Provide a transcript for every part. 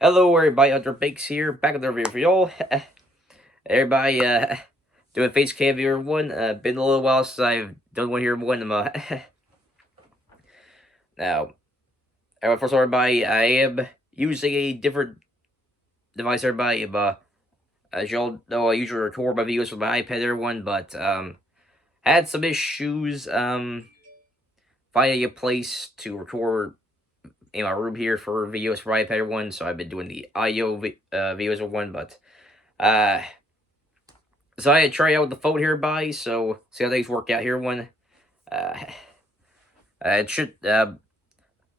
Hello everybody, Hunter Bakes here, back with the review for y'all. Everybody, doing face cam viewer one. Been a little while since I've done one here one. Now, first of all, everybody, I am using a different device, everybody. As y'all know, I usually record my videos with my iPad, everyone, but, had some issues, finding a place to record in my room here for videos for my iPad, everyone, so I've been doing the audio videos with one, but, so I had to try out with the phone here, everybody, so see how things work out here, one. Uh, it should,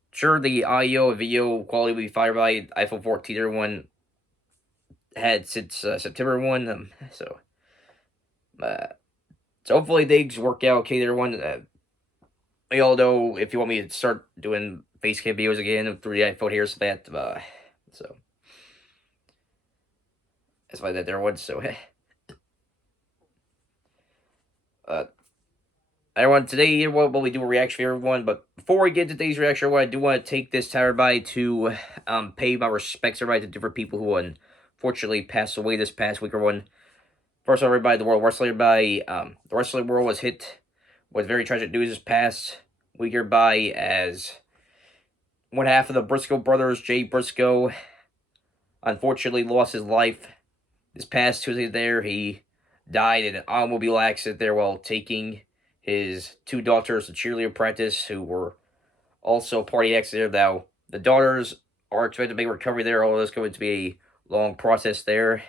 sure, the audio and video quality will be fine by iPhone 14, everyone had since September 1, uh, so hopefully things work out okay there, one. You all know if you want me to start doing face cam videos again through the iPhone here, so that's why that there one, so, everyone, today we'll be doing a reaction for everyone, but before we get to today's reaction, I do want to take this time, everybody, to pay my respects, everybody, to different people who unfortunately passed away this past week, everyone. First, everybody, the world wrestling, everybody, the wrestling world was hit with very tragic news this past week, everybody, as one half of the Brisco brothers, Jay Brisco, unfortunately lost his life this past Tuesday there. He died in an automobile accident there while taking his two daughters to cheerleader practice, who were also party accident. Now, the daughters are expected to make a recovery there, although it's going to be a long process there.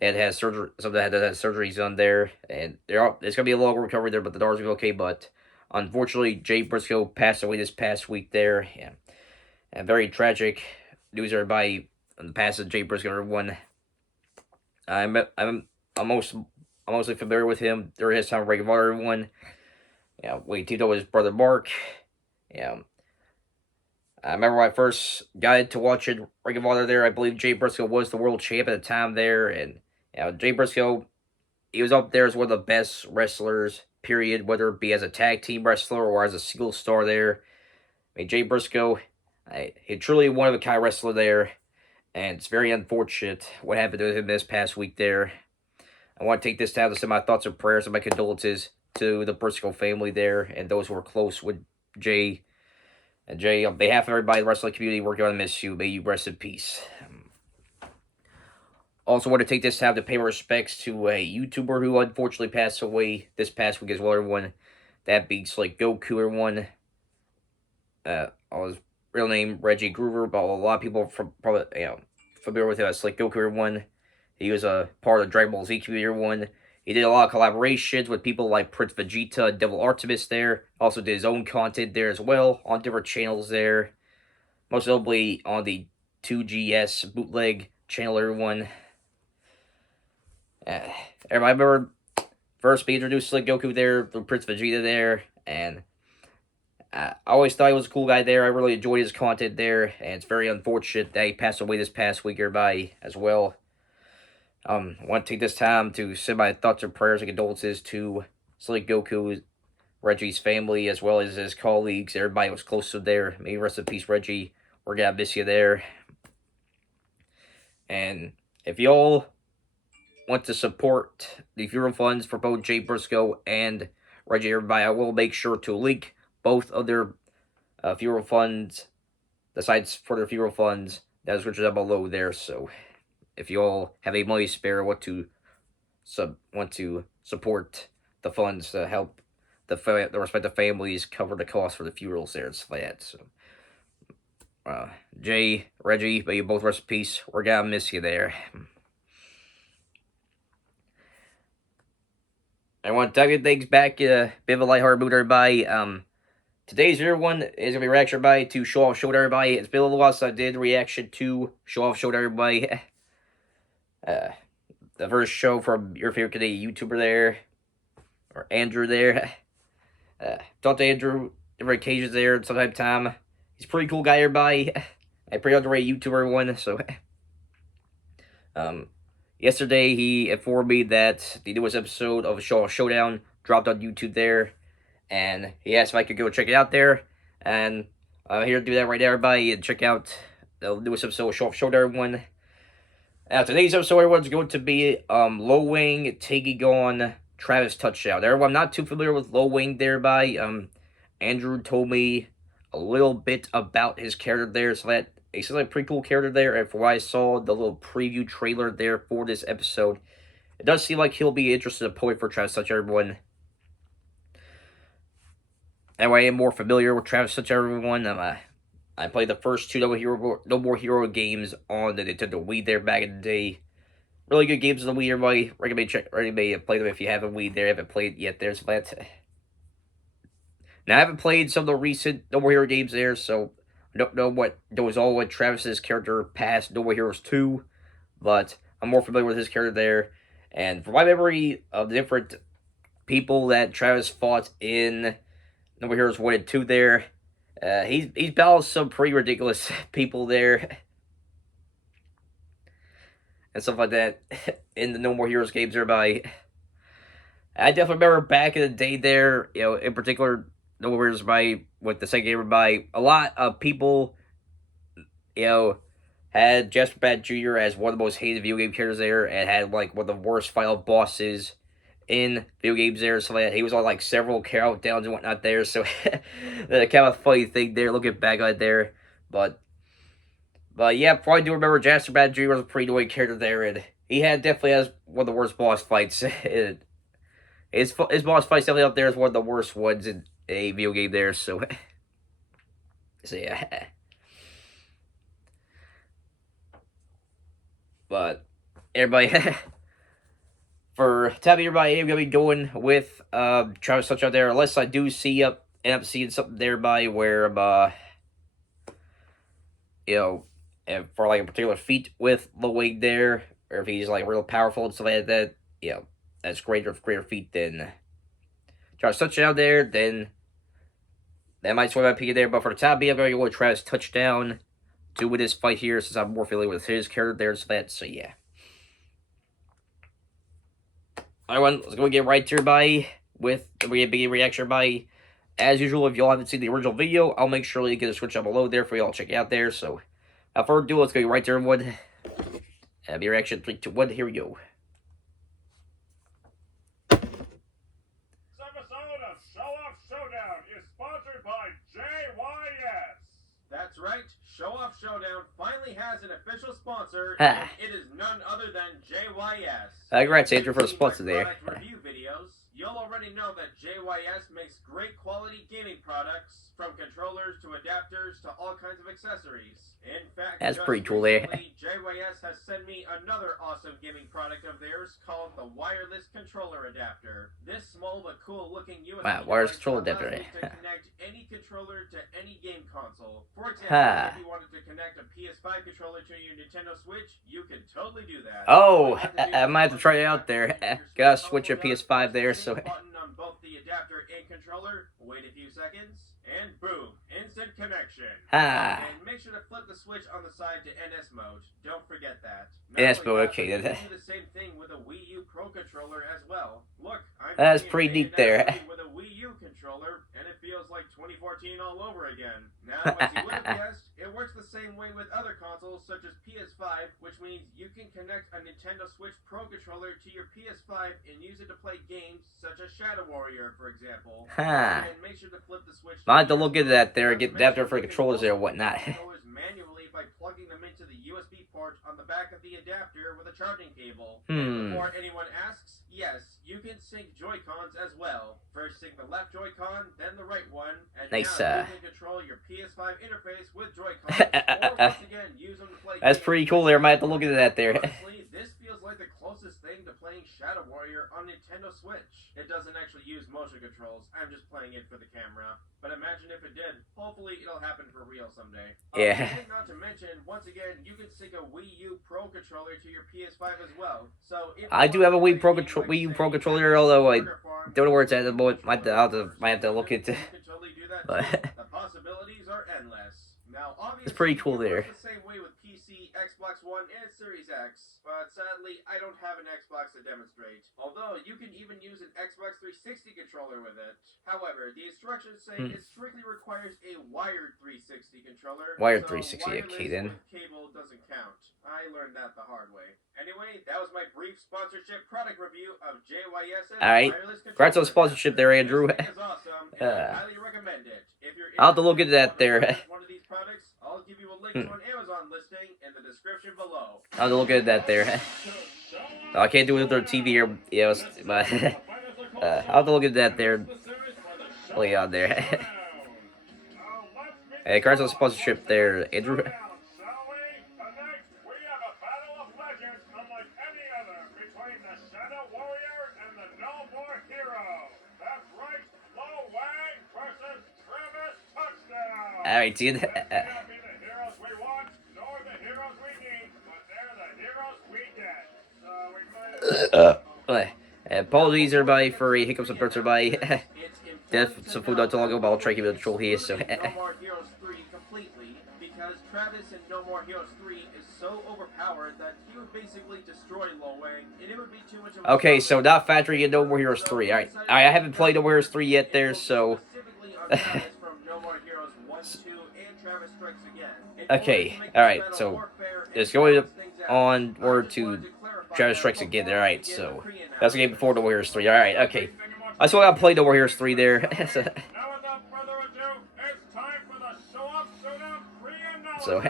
They had to have surgery, some had to have surgeries done there, and it's going to be a long recovery there, but the daughters will be okay. But unfortunately, Jay Brisco passed away this past week there. Yeah. And very tragic news, everybody, on the passing of Jay Brisco, everyone. I'm mostly familiar with him during his time Ring of Honor, everyone. Yeah, we teamed up with his brother Mark. Yeah. I remember when I first got into watching Ring of Honor there, I believe Jay Brisco was the world champ at the time there, and Jay Brisco, he was up there as one of the best wrestlers, period, whether it be as a tag team wrestler or as a single star there. I mean, Jay Brisco, he truly one of a kind wrestler there, and it's very unfortunate what happened to him this past week there. I want to take this time to send my thoughts and prayers and my condolences to the Brisco family there and those who are close with Jay. And Jay, on behalf of everybody in the wrestling community, we're going to miss you. May you rest in peace. Also want to take this time to pay my respects to a YouTuber who unfortunately passed away this past week as well, everyone. That being Slick Goku, everyone. His real name, Reggie Groover, but a lot of people from probably familiar with him as Slick Goku, everyone. He was a part of the Dragon Ball Z community, everyone. He did a lot of collaborations with people like Prince Vegeta and Devil Artemis there. Also did his own content there as well on different channels there. Most notably on the 2GS bootleg channel, everyone. Everybody remember first being introduced to Slick Goku there, through Prince Vegeta there, and I always thought he was a cool guy there. I really enjoyed his content there, and it's very unfortunate that he passed away this past week, everybody, as well. I want to take this time to send my thoughts and prayers and condolences to Slick Goku, Reggie's family, as well as his colleagues. Everybody was close to there. May you rest in peace, Reggie. We're going to miss you there. And if y'all want to support the funeral funds for both Jay Brisco and Reggie, everybody, I will make sure to link both of their funeral funds, the sites for their funeral funds, that is written down below there. So if you all have a money spare, want to support the funds to help the respective families cover the cost for the funerals there, it's that. So Jay, Reggie, may you both rest in peace. We're gonna miss you there. I want to get things back in a bit of a lighthearted mood, everybody. Today's video one is going to be a reaction, everybody, to Show Off Showdown, everybody. It's been a little while since I did a reaction to Show Off Showdown, everybody. The first show from Your Favorite Candadian YouTuber there, or Andrew there. Talked to Andrew different occasions there at some time. He's a pretty cool guy, everybody. A pretty underrated YouTuber, everyone, so... Yesterday, he informed me that the newest episode of Show Off Showdown dropped on YouTube there, and he asked if I could go check it out there, and I'm here to do that right now, everybody, and check out the newest episode of Show Off Showdown, everyone. Now, today's episode, everyone's going to be Lo Wang taking on Travis Touchdown. Everyone, I'm not too familiar with Lo Wang thereby. Andrew told me a little bit about his character there, so that he seems like a pretty cool character there, and from what I saw, the little preview trailer there for this episode, it does seem like he'll be interested in pulling for Travis Touchdown, everyone. Anyway, I am more familiar with Travis Touchdown, everyone. I played the first two No More Hero games on the Nintendo Wii there back in the day. Really good games on the Wii, everybody. Recommend play them if you haven't Wii there. Haven't played yet. There's that. Now, I haven't played some of the recent No More Hero games there, so I don't know what Travis's character past No More Heroes 2, but I'm more familiar with his character there. And from my memory of the different people that Travis fought in No More Heroes 1 and 2 there, he's balanced some pretty ridiculous people there. And stuff like that in the No More Heroes games, everybody. I definitely remember back in the day there, in particular, No More Heroes with the second game, everybody, a lot of people, had Jasper Bad Jr. as one of the most hated video game characters there, and had, like, one of the worst final bosses in video games there, so he was on, like, several countdowns and whatnot there, so kind of a funny thing there, looking back on it there, But yeah, probably do remember Jasper Bad Jr. was a pretty annoying character there, and he definitely has one of the worst boss fights. His boss fight's definitely up there as one of the worst ones in a video game there, so yeah. But everybody, for time everybody, I'm gonna be going with Travis Touchdown there, unless I do end up seeing something thereby where and for like a particular feat with Lo Wang there, or if he's like real powerful and stuff like that, that's greater feat than Travis Touchdown there, then that might swing my opinion there. But for the time being, I'm going to go with Travis Touchdown to win this fight here, since I'm more familiar with his character there, so yeah. Alright, let's go get right to everybody with the big reaction, everybody. As usual, if y'all haven't seen the original video, I'll make sure you get a switch down below there for y'all to check out there, so without further ado, let's go right there, everyone. Be reaction 3, 2, 1. Here we go. This episode of Show Off Showdown is sponsored by JYS. That's right. Show Off Showdown finally has an official sponsor, and it is none other than JYS. Congrats, Andrew, for the sponsor there. Review videos. You'll already know that JYS makes great quality gaming products, from controllers to adapters to all kinds of accessories. In fact, that's pretty cool there. JYS has sent me another awesome gaming product of theirs called the wireless controller adapter. This small but cool looking USB wireless controller adapter to connect any controller to any game console. For example, if you wanted to connect a PS5 controller to your Nintendo Switch, you could totally do that. Oh, I might have to try it out there. Gotta switch your PS5 there, so button on both the adapter and controller, wait a few seconds, and boom, instant connection. And make sure to flip the switch on the side to NS mode. Don't forget that. NS mode, okay. You can do the same thing with a Wii U Pro controller as well. Look, that's pretty neat there. With a Wii U controller, and it feels like 2014 all over again. Now, as you would have guessed, it works the same way with other consoles such as PS5, which means you can connect a Nintendo Switch Pro controller to your PS5 and use it to play games such as Shadow Warrior, for example. And make sure to flip the switch. Might have to look into that there, get adapter for the controllers there and whatnot. Manually by plugging them into the USB port on the back of the adapter with a charging cable. Before anyone asks, yes, you can sync Joy-Cons as well. First sync the left Joy-Con, then the right one, and nice, now you can control your PS5 interface with Joy-Cons, or once again, use them to play that's pretty cool there, might have to look into that there. Honestly, this feels like the closest thing to playing Shadow Warrior on Nintendo Switch. It doesn't actually use motion controls, I'm just playing it for the camera. But imagine if it did. Hopefully it'll happen for real someday. Yeah. Not to mention, once again, you can sync a Wii U Pro controller to your PS5 as well. So if I do have a Wii U Pro controller, although I don't know where it's at the moment. Might have to look into. But the possibilities are endless. Now, obviously, it's pretty cool there. The same way with PC, Xbox One, and Series X, but sadly, I don't have an Xbox to demonstrate. Although, you can even use an Xbox 360 controller with it. However, the instructions say it strictly requires a wired 360 controller. Wired 360, okay then. learned that the hard way. Anyway, that was my brief sponsorship product review of JYS's Alright. wireless controller. Congrats on the sponsorship there, Andrew. This thing is awesome, and I highly recommend it. If you're I'll have to look into that there. one of these products, I'll give you a link to an Amazon listing in the description below. I'll have to look at that there. No, I can't do it with their TV here. Yeah, but I'll have to look at that there. Play on there. Hey, congrats on the sponsorship there, Andrew. Alright, dude. Apologies, everybody, for a hiccups and burps, everybody. Death, some food not too long ago, but I'll try to keep it under control here, so. No More Heroes 3 completely, because Travis in No More Heroes 3 is so overpowered that he would basically destroy Lo Wang, and it would be too much of a Okay, so not factoring in No More Heroes 3. Alright, I haven't played No More Heroes 3 yet there, so. Okay, alright, so let's go on word to Travis Strikes Again. Alright, so that's the game before No More Heroes 3. Alright, okay. I still gotta play No More Heroes 3 there. Now without further ado, it's time for the Show Off Showdown pre-analysis. So,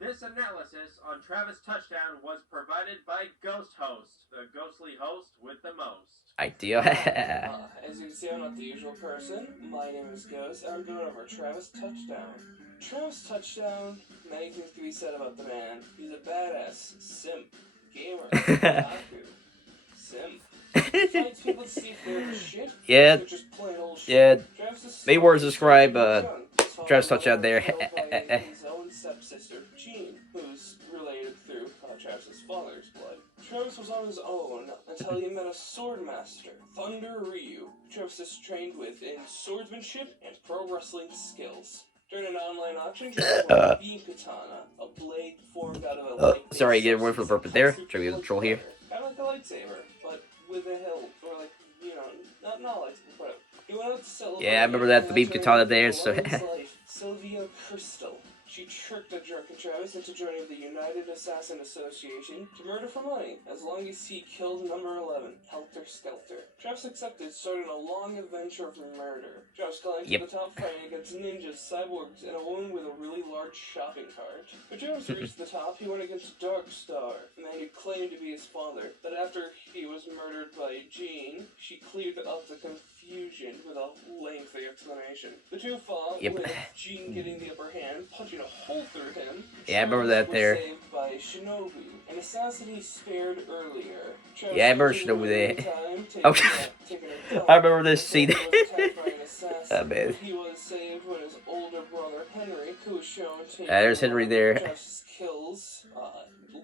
this analysis on Travis Touchdown was provided by Ghost Host, the ghostly host with the most. idea. As you can see, I'm not the usual person. My name is Ghost, and I'm going over Travis Touchdown. Travis Touchdown, many things can be said about the man. He's a badass, simp, gamer, otaku, simp. Fights people to see if they're the shit. Yeah. They're just plain old shit. Yeah. Many words describe Travis Touchdown there. His own stepsister, Jean, who's related through Travis's father's blood. Travis was on his own until he met a sword master, Thunder Ryu. Travis is trained with in swordsmanship and pro wrestling skills. During an online auction, Travis won a beam katana, a blade formed out of a light. Sorry, get word for the purpose there. Try to get the troll here. Kind of like a lightsaber, but with a hilt, or like, you know, not lightsaber, but he went out to celebrate. Yeah, I remember that, the beam katana there, so. Sylvia Crystal. She tricked a drunken Travis into joining the United Assassin Association to murder for money, as long as he killed number 11, Helter Skelter. Travis accepted, starting a long adventure of murder. Travis climbed to the top, fighting against ninjas, cyborgs, and a woman with a really large shopping cart. When Travis reached the top, he went against Darkstar, a man who claimed to be his father. But after he was murdered by Jean, she cleared up the confusion with a lengthy explanation. The two fought, with Jean getting the upper hand, punching a hole through him. Yeah, I remember that there. Saved by Shinobu, an assassin he spared earlier. Travis Yeah, I remember Shinobu there. Okay. I remember this scene. Oh, man. He was saved when his older brother Henry, who was shown to there's Henry there. Travis kills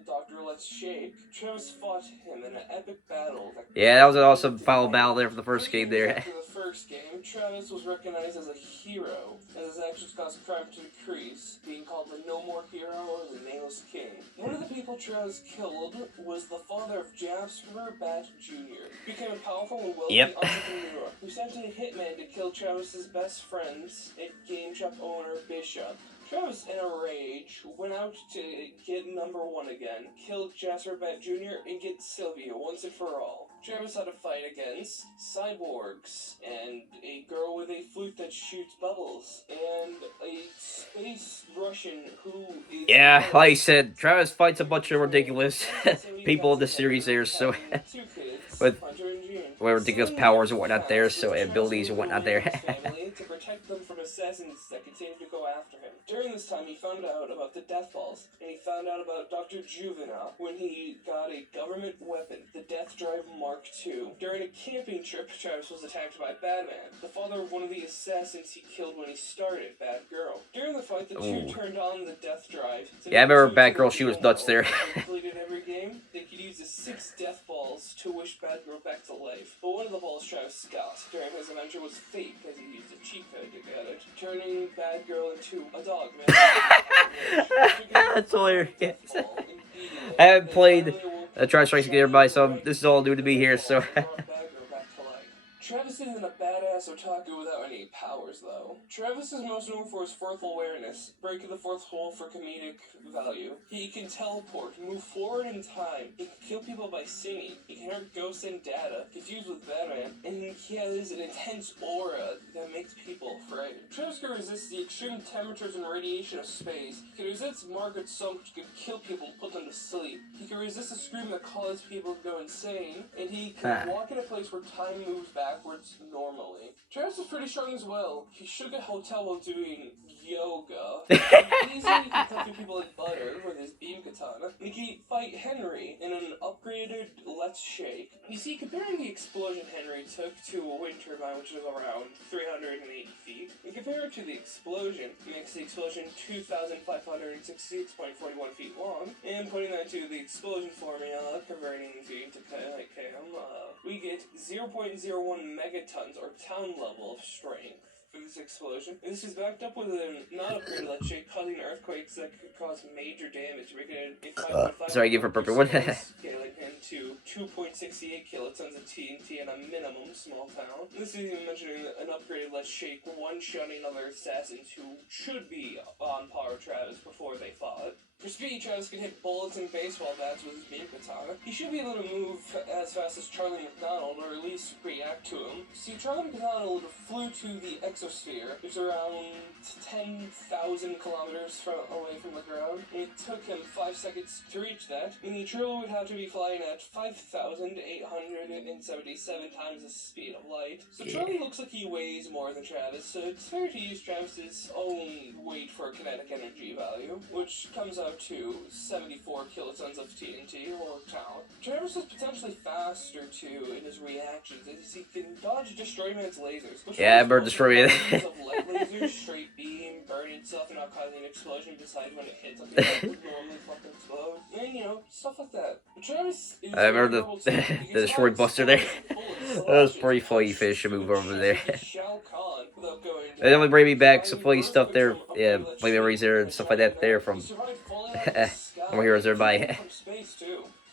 Dr. Let's Shake. Travis fought him in an epic battle. Yeah, that was an awesome final battle there for the first game there. After the first game, Travis was recognized as a hero, as his actions caused crime to decrease, being called the No More Hero or the Nameless King. One of the people Travis killed was the father of Jasper Bat Jr., became a powerful and wealthy entrepreneur who sent a hitman to kill Travis's best friends and game shop owner Bishop. Travis, in a rage, went out to get number 1 again, killed Jasper Bat Jr., and get Sylvia once and for all. Travis had to fight against cyborgs, and a girl with a flute that shoots bubbles, and a space Russian who is... Yeah, like I said, Travis fights a bunch of ridiculous people in the series there, so... with ridiculous powers and whatnot there, so abilities and whatnot there. To protect them from assassins that continued to go after him. During this time, he found out about the Death Balls, and he found out about Dr. Juvenile when he got a government weapon, the Death Drive Mark II. During a camping trip, Travis was attacked by Batman, the father of one of the assassins he killed when he started, Batgirl. During the fight, the two turned on the Death Drive. Yeah, I remember Batgirl, she was nuts there. Completed every game, they could use the 6 Death Balls to wish Batgirl back to life. But one of the balls Travis got during his adventure was fake, as he used a cheat code to get it, turning Batgirl into a dog, man. That's hilarious. I haven't played Travis Strikes Again by, so this is all new to me here, so... Travis isn't a badass otaku without any powers, though. Travis is most known for his fourth awareness, breaking the fourth wall for comedic value. He can teleport, move forward in time, he can kill people by singing, he can hurt ghosts and data, confused with Batman, and he has an intense aura that makes people afraid. Travis can resist the extreme temperatures and radiation of space. He can resist Margaret's song, which can kill people and put them to sleep. He can resist a scream that causes people to go insane, and he can walk in a place where time moves backwards normally. Travis is pretty strong as well. He shook a hotel while doing yoga. He easily can cut through people like butter with his beam katana. And he can fight Henry in an upgraded Let's Shake. You see, comparing the explosion Henry took to a wind turbine, which is around 380 feet, and compare it to the explosion, makes the explosion 2,566.41 feet long, and putting that to the explosion formula, converting feet to km, we get 0.01 megatons, or town level of strength for this explosion. And this is backed up with a non-upgraded Let's Shake, causing earthquakes that could cause major damage, making it a 5.5 sorry, give her a proper one. scaling into 2.68 kilotons of TNT in a minimum small town. This is even mentioning an upgraded Let's Shake, one-shotting other assassins who should be on par with Travis before they fought. For speed, Travis can hit bullets and baseball bats with his beam katana. He should be able to move as fast as Charlie McDonald, or at least react to him. See, Charlie McDonald flew to the exosphere, which is around 10,000 kilometers away from the ground, and it took him 5 seconds to reach that, and he truly would have to be flying at 5,877 times the speed of light. So Charlie looks like he weighs more than Travis, so it's fair to use Travis's own weight for kinetic energy value, which comes out to 74 kilotons of TNT, or town. Travis is potentially faster, too, in his reactions, as he can dodge Destroy Man's lasers. Yeah, Bird Destroy Man. Light lasers, straight beam, burning stuff, and not causing an explosion, besides when it hits something that would normally fucking explode. And, stuff like that. Travis is I remember the Destroy Buster there. That was pretty funny fish to move over there. They only bring me back some funny stuff there. Yeah, play memories there and stuff like that there from more heroes there by.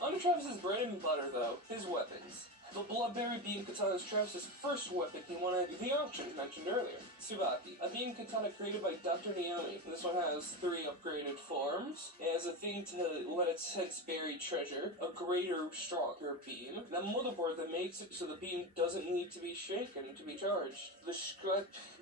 Under Travis's bread and butter, though, his weapons. The Bloodberry Beam Katana is Travis's first weapon he won at the auction mentioned earlier. Tsubaki, a beam katana created by Dr. Naomi. This one has 3 upgraded forms. It has a thing to let its sense buried treasure, a greater, stronger beam, and a motherboard that makes it so the beam doesn't need to be shaken to be charged. The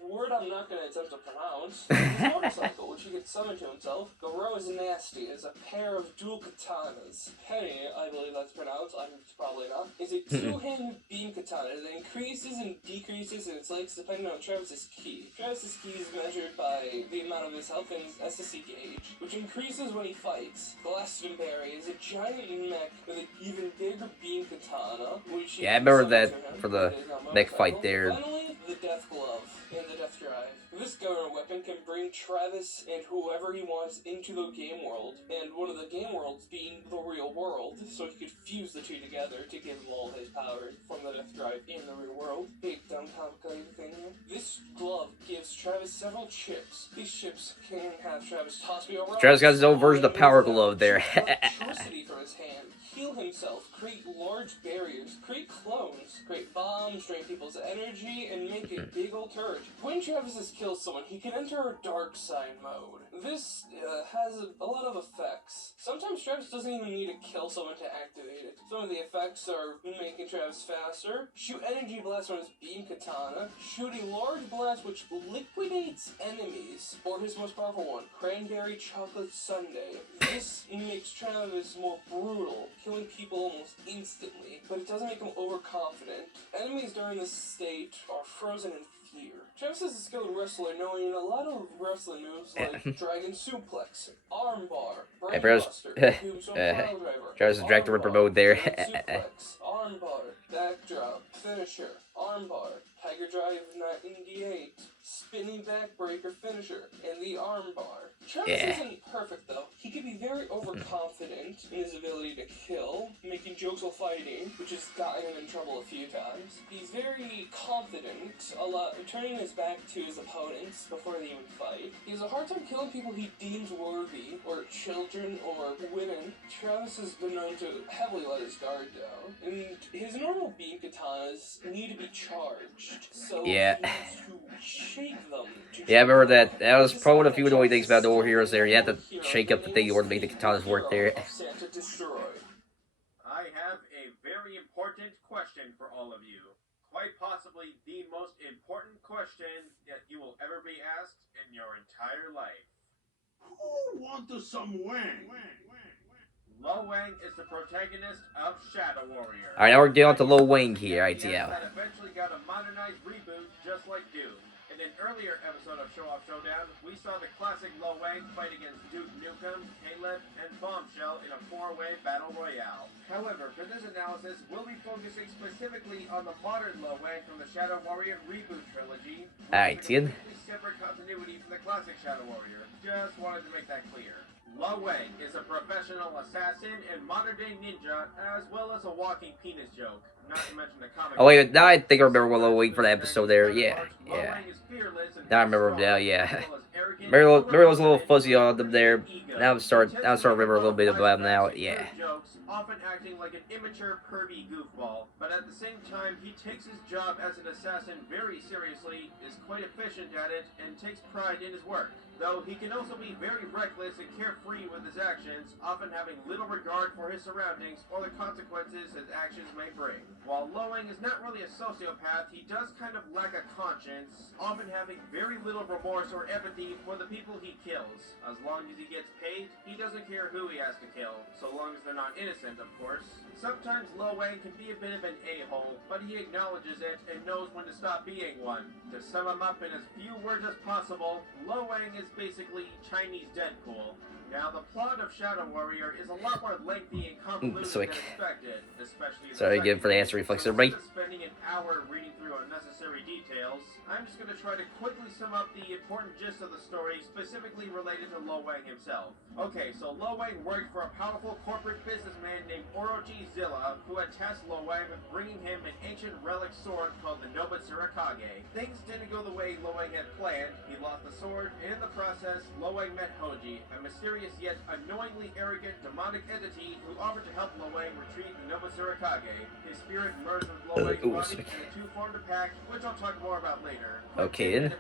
word I'm not going to attempt to pronounce. His motorcycle, which he can summon to himself. Goro is nasty, is a pair of dual katanas. Penny, I believe that's pronounced, it's probably not, is a 2-handed beam katana that increases and decreases in its legs depending on Travis's ki. Travis's ki is measured by the amount of his health and his SSC gauge, which increases when he fights. Glastonbury is a giant mech with an even bigger beam katana, which Yeah, I remember that for the mech fight there. Finally, the Death Glove and the Death Drive. This government weapon can bring Travis and whoever he wants into the game world, and one of the game worlds being the real world, so he could fuse the two together to give him all his powers from the Death Drive in the real world. Big dumb complicated thing here. This glove gives Travis several chips. These chips can have Travis toss me around. Travis got his own version of Power Glove there. Electricity from his hand. Heal himself, create large barriers, create clones, create bombs, drain people's energy, and make a big old turret. When Travis has killed someone, he can enter a dark side mode. This has a lot of effects. Sometimes Travis doesn't even need to kill someone to activate it. Some of the effects are making Travis faster, shoot energy blast from his beam katana, shoot a large blast which liquidates enemies, or his most powerful one, Cranberry Chocolate Sundae. This makes Travis more brutal, killing people almost instantly, but it doesn't make him overconfident. Enemies during this state are frozen in fear. Travis is a skilled wrestler, knowing a lot of wrestling moves like Dragon Suplex, Armbar, Brainbuster, Tombstone Piledriver, Travis is Drag the Ripper mode there. Suplex, Armbar, Backdrop, Finisher, Armbar, Tiger Drive 98, Spinning Backbreaker Finisher, and the Armbar. Travis isn't perfect though. He can be very overconfident in his ability to kill, making jokes while fighting, which has gotten him in trouble a few times. He's very confident, turning his back to his opponents before they even fight. He has a hard time killing people he deems worthy, or children, or women. Travis has been known to heavily let his guard down, and his normal beam katanas need to be charged, so Yeah. he needs to shake them. Yeah, I remember that. That was probably one of the few annoying things about the War Heroes there. You had to shake up the thing in order to make the katanas work there. Santa Destroy. I have a very important question for all of you. Quite possibly the most important question that you will ever be asked in your entire life. Who wanted some Wang? Lo Wang is the protagonist of Shadow Warrior. Alright, now we're getting on to Lo Wang here. Alright, yeah. That eventually got a modernized reboot just like Doom. In an earlier episode of Show Off Showdown, we saw the classic Lo Wang fight against Duke Nukem, Caleb, and Bombshell in a 4-way battle royale. However, for this analysis, we'll be focusing specifically on the modern Lo Wang from the Shadow Warrior reboot trilogy. Alright, Ian. Separate continuity from the classic Shadow Warrior. Just wanted to make that clear. Lo Wang is a professional assassin and modern-day ninja, as well as a walking penis joke. Not to mention the comic. Oh wait, now I think I remember Lo Wang for the episode there. Yeah, yeah. Now I remember him now. Yeah. Remember was a little fuzzy on them there. Now I'm starting to remember a little bit about him now. Yeah. Often acting like an immature, pervy goofball, but at the same time, he takes his job as an assassin very seriously, is quite efficient at it, and takes pride in his work. Though he can also be very reckless and carefree with his actions, often having little regard for his surroundings or the consequences his actions may bring. While Lo Wang is not really a sociopath, he does kind of lack a conscience, often having very little remorse or empathy for the people he kills. As long as he gets paid, he doesn't care who he has to kill, so long as they're not innocent, of course. Sometimes Lo Wang can be a bit of an a-hole, but he acknowledges it and knows when to stop being one. To sum him up in as few words as possible, Lo Wang is basically Chinese Deadpool. Now, the plot of Shadow Warrior is a lot more lengthy and convoluted than expected, especially Sorry again for the answer reflex, everybody. Spending an hour reading through unnecessary details, I'm just going to try to quickly sum up the important gist of the story, specifically related to Lo Wang himself. Okay, so Lo Wang worked for a powerful corporate businessman named Orochi Zilla, who had tasked Lo Wang with bringing him an ancient relic sword called the Nobutsurakage. Things didn't go the way Lo Wang had planned. He lost the sword, and in the process, Lo Wang met Hoji, a mysterious yet annoyingly arrogant demonic entity who offered to help Lo Wang retrieve the Nobutsurakage. His spirit merged with Lo Wang's body, and the two formed a pact, which I'll talk more about later. Okay, then.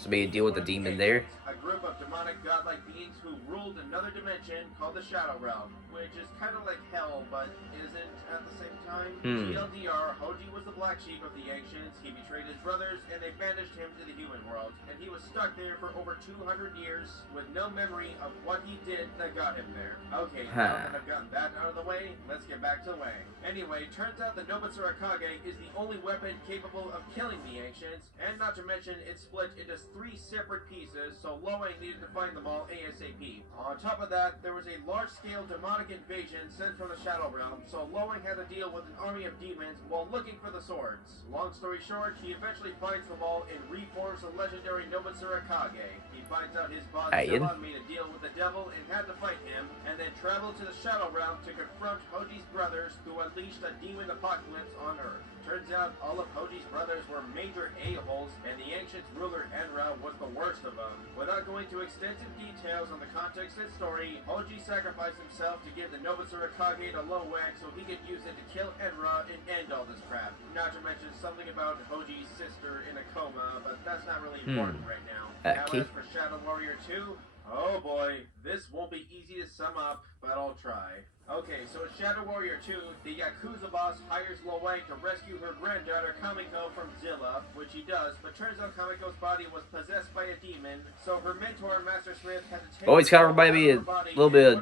So maybe deal with the demon there. A group of demonic godlike beings who ruled another dimension called the Shadow Realm, which is kind of like hell, but isn't at the same time. TLDR, Hoji was the black sheep of the ancients. He betrayed his brothers, and they banished him to the human world. And he was stuck there for over 200 years with no memory of what he did that got him there. Okay, now that I've gotten that out of the way, let's get back to Wang. Anyway, turns out the Nobutsurakage is the only weapon capable of killing the ancients, and not to mention it's split into 3 separate pieces, so Lo Wang needed to find them all ASAP. On top of that, there was a large-scale demonic invasion sent from the Shadow Realm, so Lo Wang had to deal with an army of demons while looking for the swords. Long story short, he eventually finds them all and reforms the legendary Nobutsurakage. He finds out his boss Zilla made a deal with the devil and had to fight him, and then traveled to the Shadow Realm to confront Hoji's brothers, who unleashed a demon apocalypse on Earth. Turns out all of Hoji's brothers were major a-holes, and the ancient ruler Enra was the worst of them. Without going into extensive details on the context and story, Hoji sacrificed himself to give the Nobutsurakage to Lo Wang so he could use it to kill Enra and end all this crap. Not to mention something about Hoji's sister in a coma, but that's not really important right now. Now as for Shadow Warrior 2, oh boy, this won't be easy to sum up, but I'll try. Okay, so in Shadow Warrior 2, the Yakuza boss hires Lo Wang to rescue her granddaughter Kamiko from Zilla, which he does, but turns out Kamiko's body was possessed by a demon, so her mentor, Master Smith, had to take always kind of remind me a little bit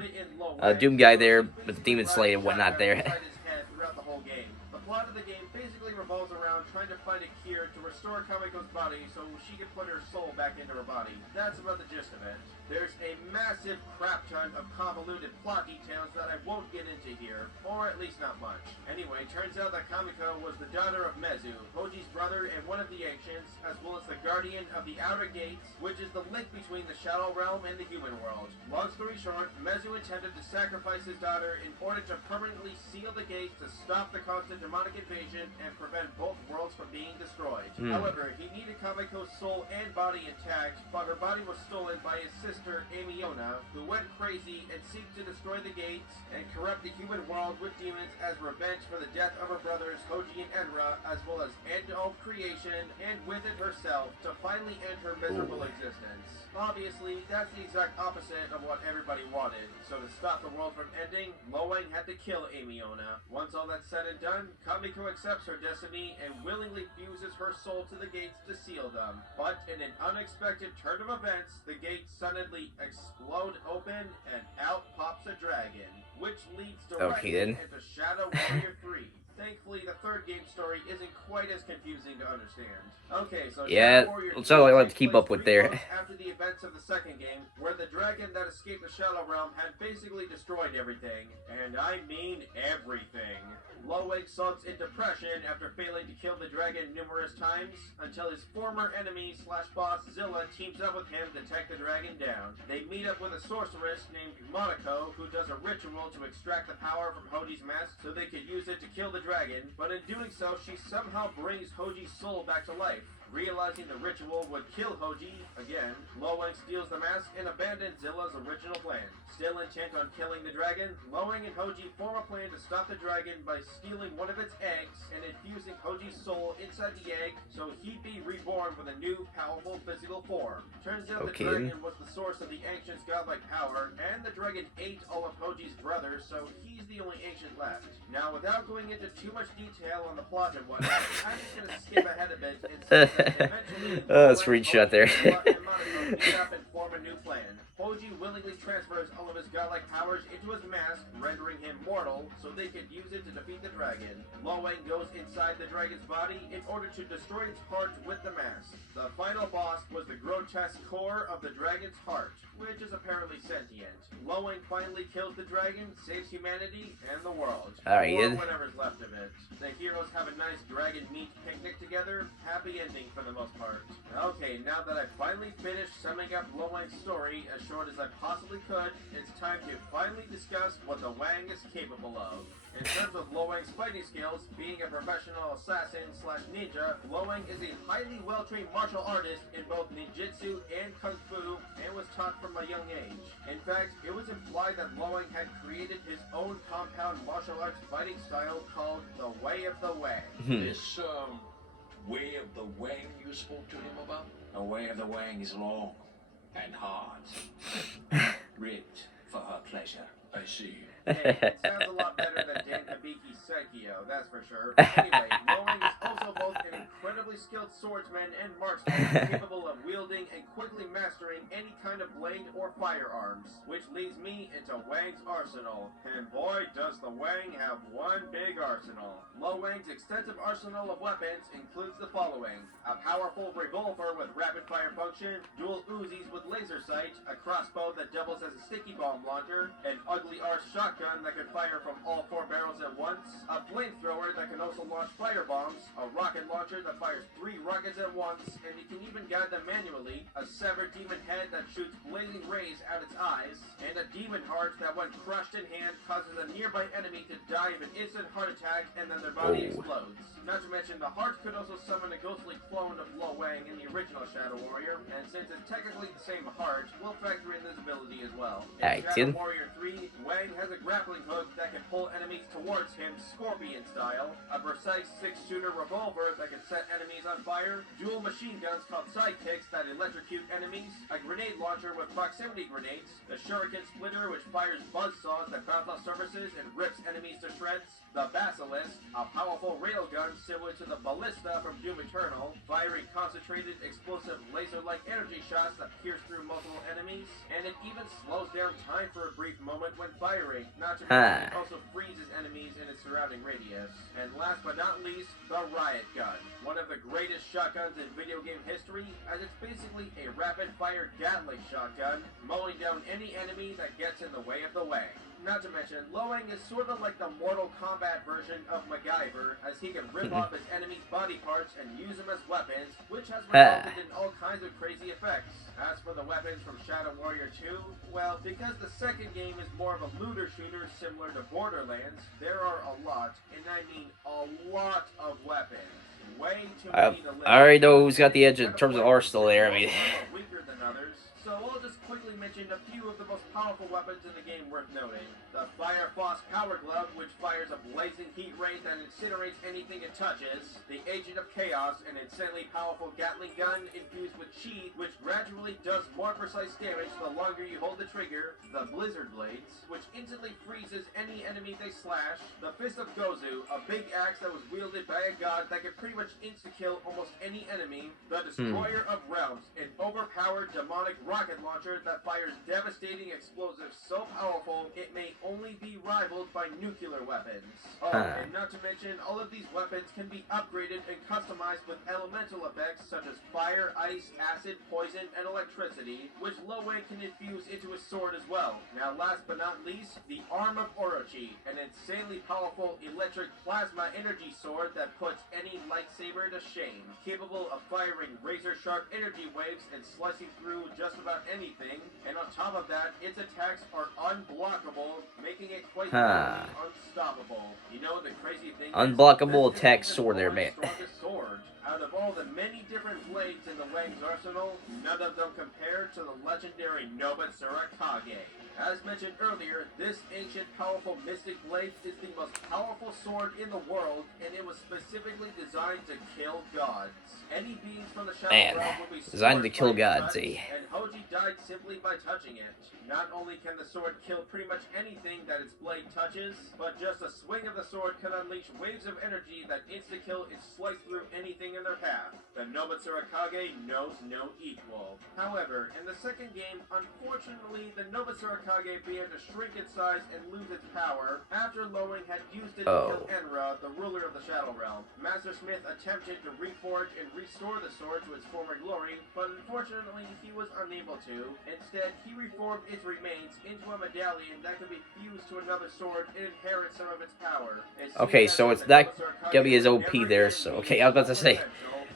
of Doom guy there with the demon slay and whatnot there. Throughout the whole game. The plot of the game basically revolves around trying to find a cure to restore Kamiko's body so she can put her soul back into her body. That's about the gist of it. There's a massive crap ton of convoluted plot details that I won't get into here, or at least not much. Anyway, turns out that Kamiko was the daughter of Mezu, Hoji's brother and one of the ancients, as well as the guardian of the Outer Gates, which is the link between the Shadow Realm and the human world. Long story short, Mezu intended to sacrifice his daughter in order to permanently seal the gates to stop the constant demonic invasion and prevent both worlds from being destroyed. However, he needed Kamiko's soul and body intact, but her body was stolen by his sister, Amiona, who went crazy and seeked to destroy the gates and corrupt the human world with demons as revenge for the death of her brothers Hoji and Enra, as well as end all creation and with it herself to finally end her miserable existence. Obviously, that's the exact opposite of what everybody wanted, so to stop the world from ending, Lo Wang had to kill Amiona. Once all that's said and done, Kamiko accepts her destiny and willingly fuses her soul to the gates to seal them. But in an unexpected turn of events, the gates suddenly explode open and out pops a dragon, which leads directly into Shadow Warrior 3. Thankfully, the third game story isn't quite as confusing to understand. Okay, so yeah, it's all I like to keep up with there. After the events of the second game, where the dragon that escaped the Shadow Realm had basically destroyed everything, and I mean everything. Lo Wang sulks in depression after failing to kill the dragon numerous times, until his former enemy / boss Zilla teams up with him to take the dragon down. They meet up with a sorceress named Monako, who does a ritual to extract the power from Hoji's mask so they could use it to kill the dragon, but in doing so, she somehow brings Hoji's soul back to life. Realizing the ritual would kill Hoji, again, Lo Wang steals the mask and abandons Zilla's original plan. Still intent on killing the dragon, Lo Wang and Hoji form a plan to stop the dragon by stealing one of its eggs and infusing Hoji's soul inside the egg so he'd be reborn with a new, powerful physical form. Turns out the dragon was the source of the ancient's godlike power, and the dragon ate all of Hoji's brothers, so he's the only ancient left. Now, without going into too much detail on the plot and whatnot, I'm just gonna skip ahead a bit and say screenshot there. meet up and form a new plan. Hoji willingly transfers all of his godlike powers into his mask, rendering him mortal, so they could use it to defeat the dragon. Lo Wang goes inside the dragon's body in order to destroy its heart with the mask. The final boss was the grotesque core of the dragon's heart, which is apparently sentient. Lo Wang finally kills the dragon, saves humanity, and the world. Alright, or whatever's left of it. The heroes have a nice dragon meat picnic together. Happy ending for the most part. Okay, now that I've finally finished summing up Lo Wang's story as short as I possibly could, it's time to finally discuss what the Wang is capable of. In terms of Lo Wang's fighting skills, being a professional assassin / ninja, Lo Wang is a highly well-trained martial artist in both ninjutsu and kung fu, and was taught from a young age. In fact, it was implied that Lo Wang had created his own compound martial arts fighting style called the Way of the Wang. This, Way of the Wang you spoke to him about? The Way of the Wang is long and hard. Rigged for her pleasure. I see. Hey, it sounds a lot better than Dan Kabiki's Sekio, that's for sure. Anyway, Lo Wang is also both an incredibly skilled swordsman and marksman, capable of wielding and quickly mastering any kind of blade or firearms, which leads me into Wang's arsenal. And boy, does the Wang have one big arsenal. Lo Wang's extensive arsenal of weapons includes the following: a powerful revolver with rapid fire function, dual Uzis with laser sight, a crossbow that doubles as a sticky bomb launcher, an ugly-arse shotgun that can fire from all 4 barrels at once, a flamethrower that can also launch fire bombs, a rocket launcher that fires 3 rockets at once, and you can even guide them manually, a severed demon head that shoots blazing rays out its eyes, and a demon heart that when crushed in hand causes a nearby enemy to die of an instant heart attack and then their body explodes. Not to mention, the heart could also summon a ghostly clone of Lo Wang in the original Shadow Warrior, and since it's technically the same heart, we'll factor in this ability as well. In Shadow Warrior 3, Wang has a grappling hook that can pull enemies towards him Scorpion style, a precise 6-shooter revolver that can set enemies on fire, dual machine guns called sidekicks that electrocute enemies, a grenade launcher with proximity grenades, the shuriken splitter which fires buzzsaws that bounce off surfaces and rips enemies to shreds, the Basilisk, a powerful railgun similar to the Ballista from Doom Eternal, firing concentrated explosive laser-like energy shots that pierce through multiple enemies, and it even slows down time for a brief moment when firing, not to mention it also freezes enemies in its surrounding radius. And last but not least, the Riot Gun. One of the greatest shotguns in video game history, as it's basically a rapid-fire Gatling shotgun, mowing down any enemy that gets in the way of the Wang. Not to mention, Lo Wang is sort of like the Mortal Kombat version of MacGyver, as he can rip off his enemies' body parts and use them as weapons, which has resulted in all kinds of crazy effects. As for the weapons from Shadow Warrior 2, well, because the second game is more of a looter shooter similar to Borderlands, there are a lot, and I mean a lot of weapons. Way too many to list. I already know who's got the edge in terms of arsenal there. I mean, weaker than others. So I'll just quickly mention a few of the most powerful weapons in the game worth noting. The Fire Foss Power Glove, which fires a blazing heat ray that incinerates anything it touches. The Agent of Chaos, an insanely powerful Gatling gun infused with chi, which gradually does more precise damage the longer you hold the trigger. The Blizzard Blades, which instantly freezes any enemy they slash. The Fist of Gozu, a big axe that was wielded by a god that could pretty much insta-kill almost any enemy. The Destroyer of Realms, an overpowered demonic rocket launcher that fires devastating explosives so powerful it may only be rivaled by nuclear weapons. Oh, and not to mention, all of these weapons can be upgraded and customized with elemental effects such as fire, ice, acid, poison, and electricity, which Lo Wang can infuse into his sword as well. Now last but not least, the Arm of Orochi, an insanely powerful electric plasma energy sword that puts any lightsaber to shame, capable of firing razor-sharp energy waves and slicing through just about anything, and on top of that, its attacks are unblockable, making it quite unstoppable. You know the crazy thing unblockable is, attack sword there, man. Strongest sword. Out of all the many different blades in the Wang's arsenal, none of them compare to the legendary Nobutsuru Kage. As mentioned earlier, this ancient powerful mystic blade is the most powerful sword in the world, and it was specifically designed to kill gods. Any beings from the Shadow Realm will be designed to kill gods, and Hoji died simply by touching it. Not only can the sword kill pretty much anything that its blade touches, but just a swing of the sword can unleash waves of energy that insta-kill and slice through anything in their path. The Nobutsuru Kage knows no equal. However, in the second game, unfortunately, the Nobutsuru Kage began to shrink its size and lose its power after Lo Wang had used it to kill Enra, the ruler of the Shadow Realm. Master Smith attempted to reforge and restore the sword to its former glory, but unfortunately he was unable to. Instead, he reformed its remains into a medallion that could be fused to another sword and inherit some of its power. Okay, so it's not gonna be his OP there. So okay, I was about to say,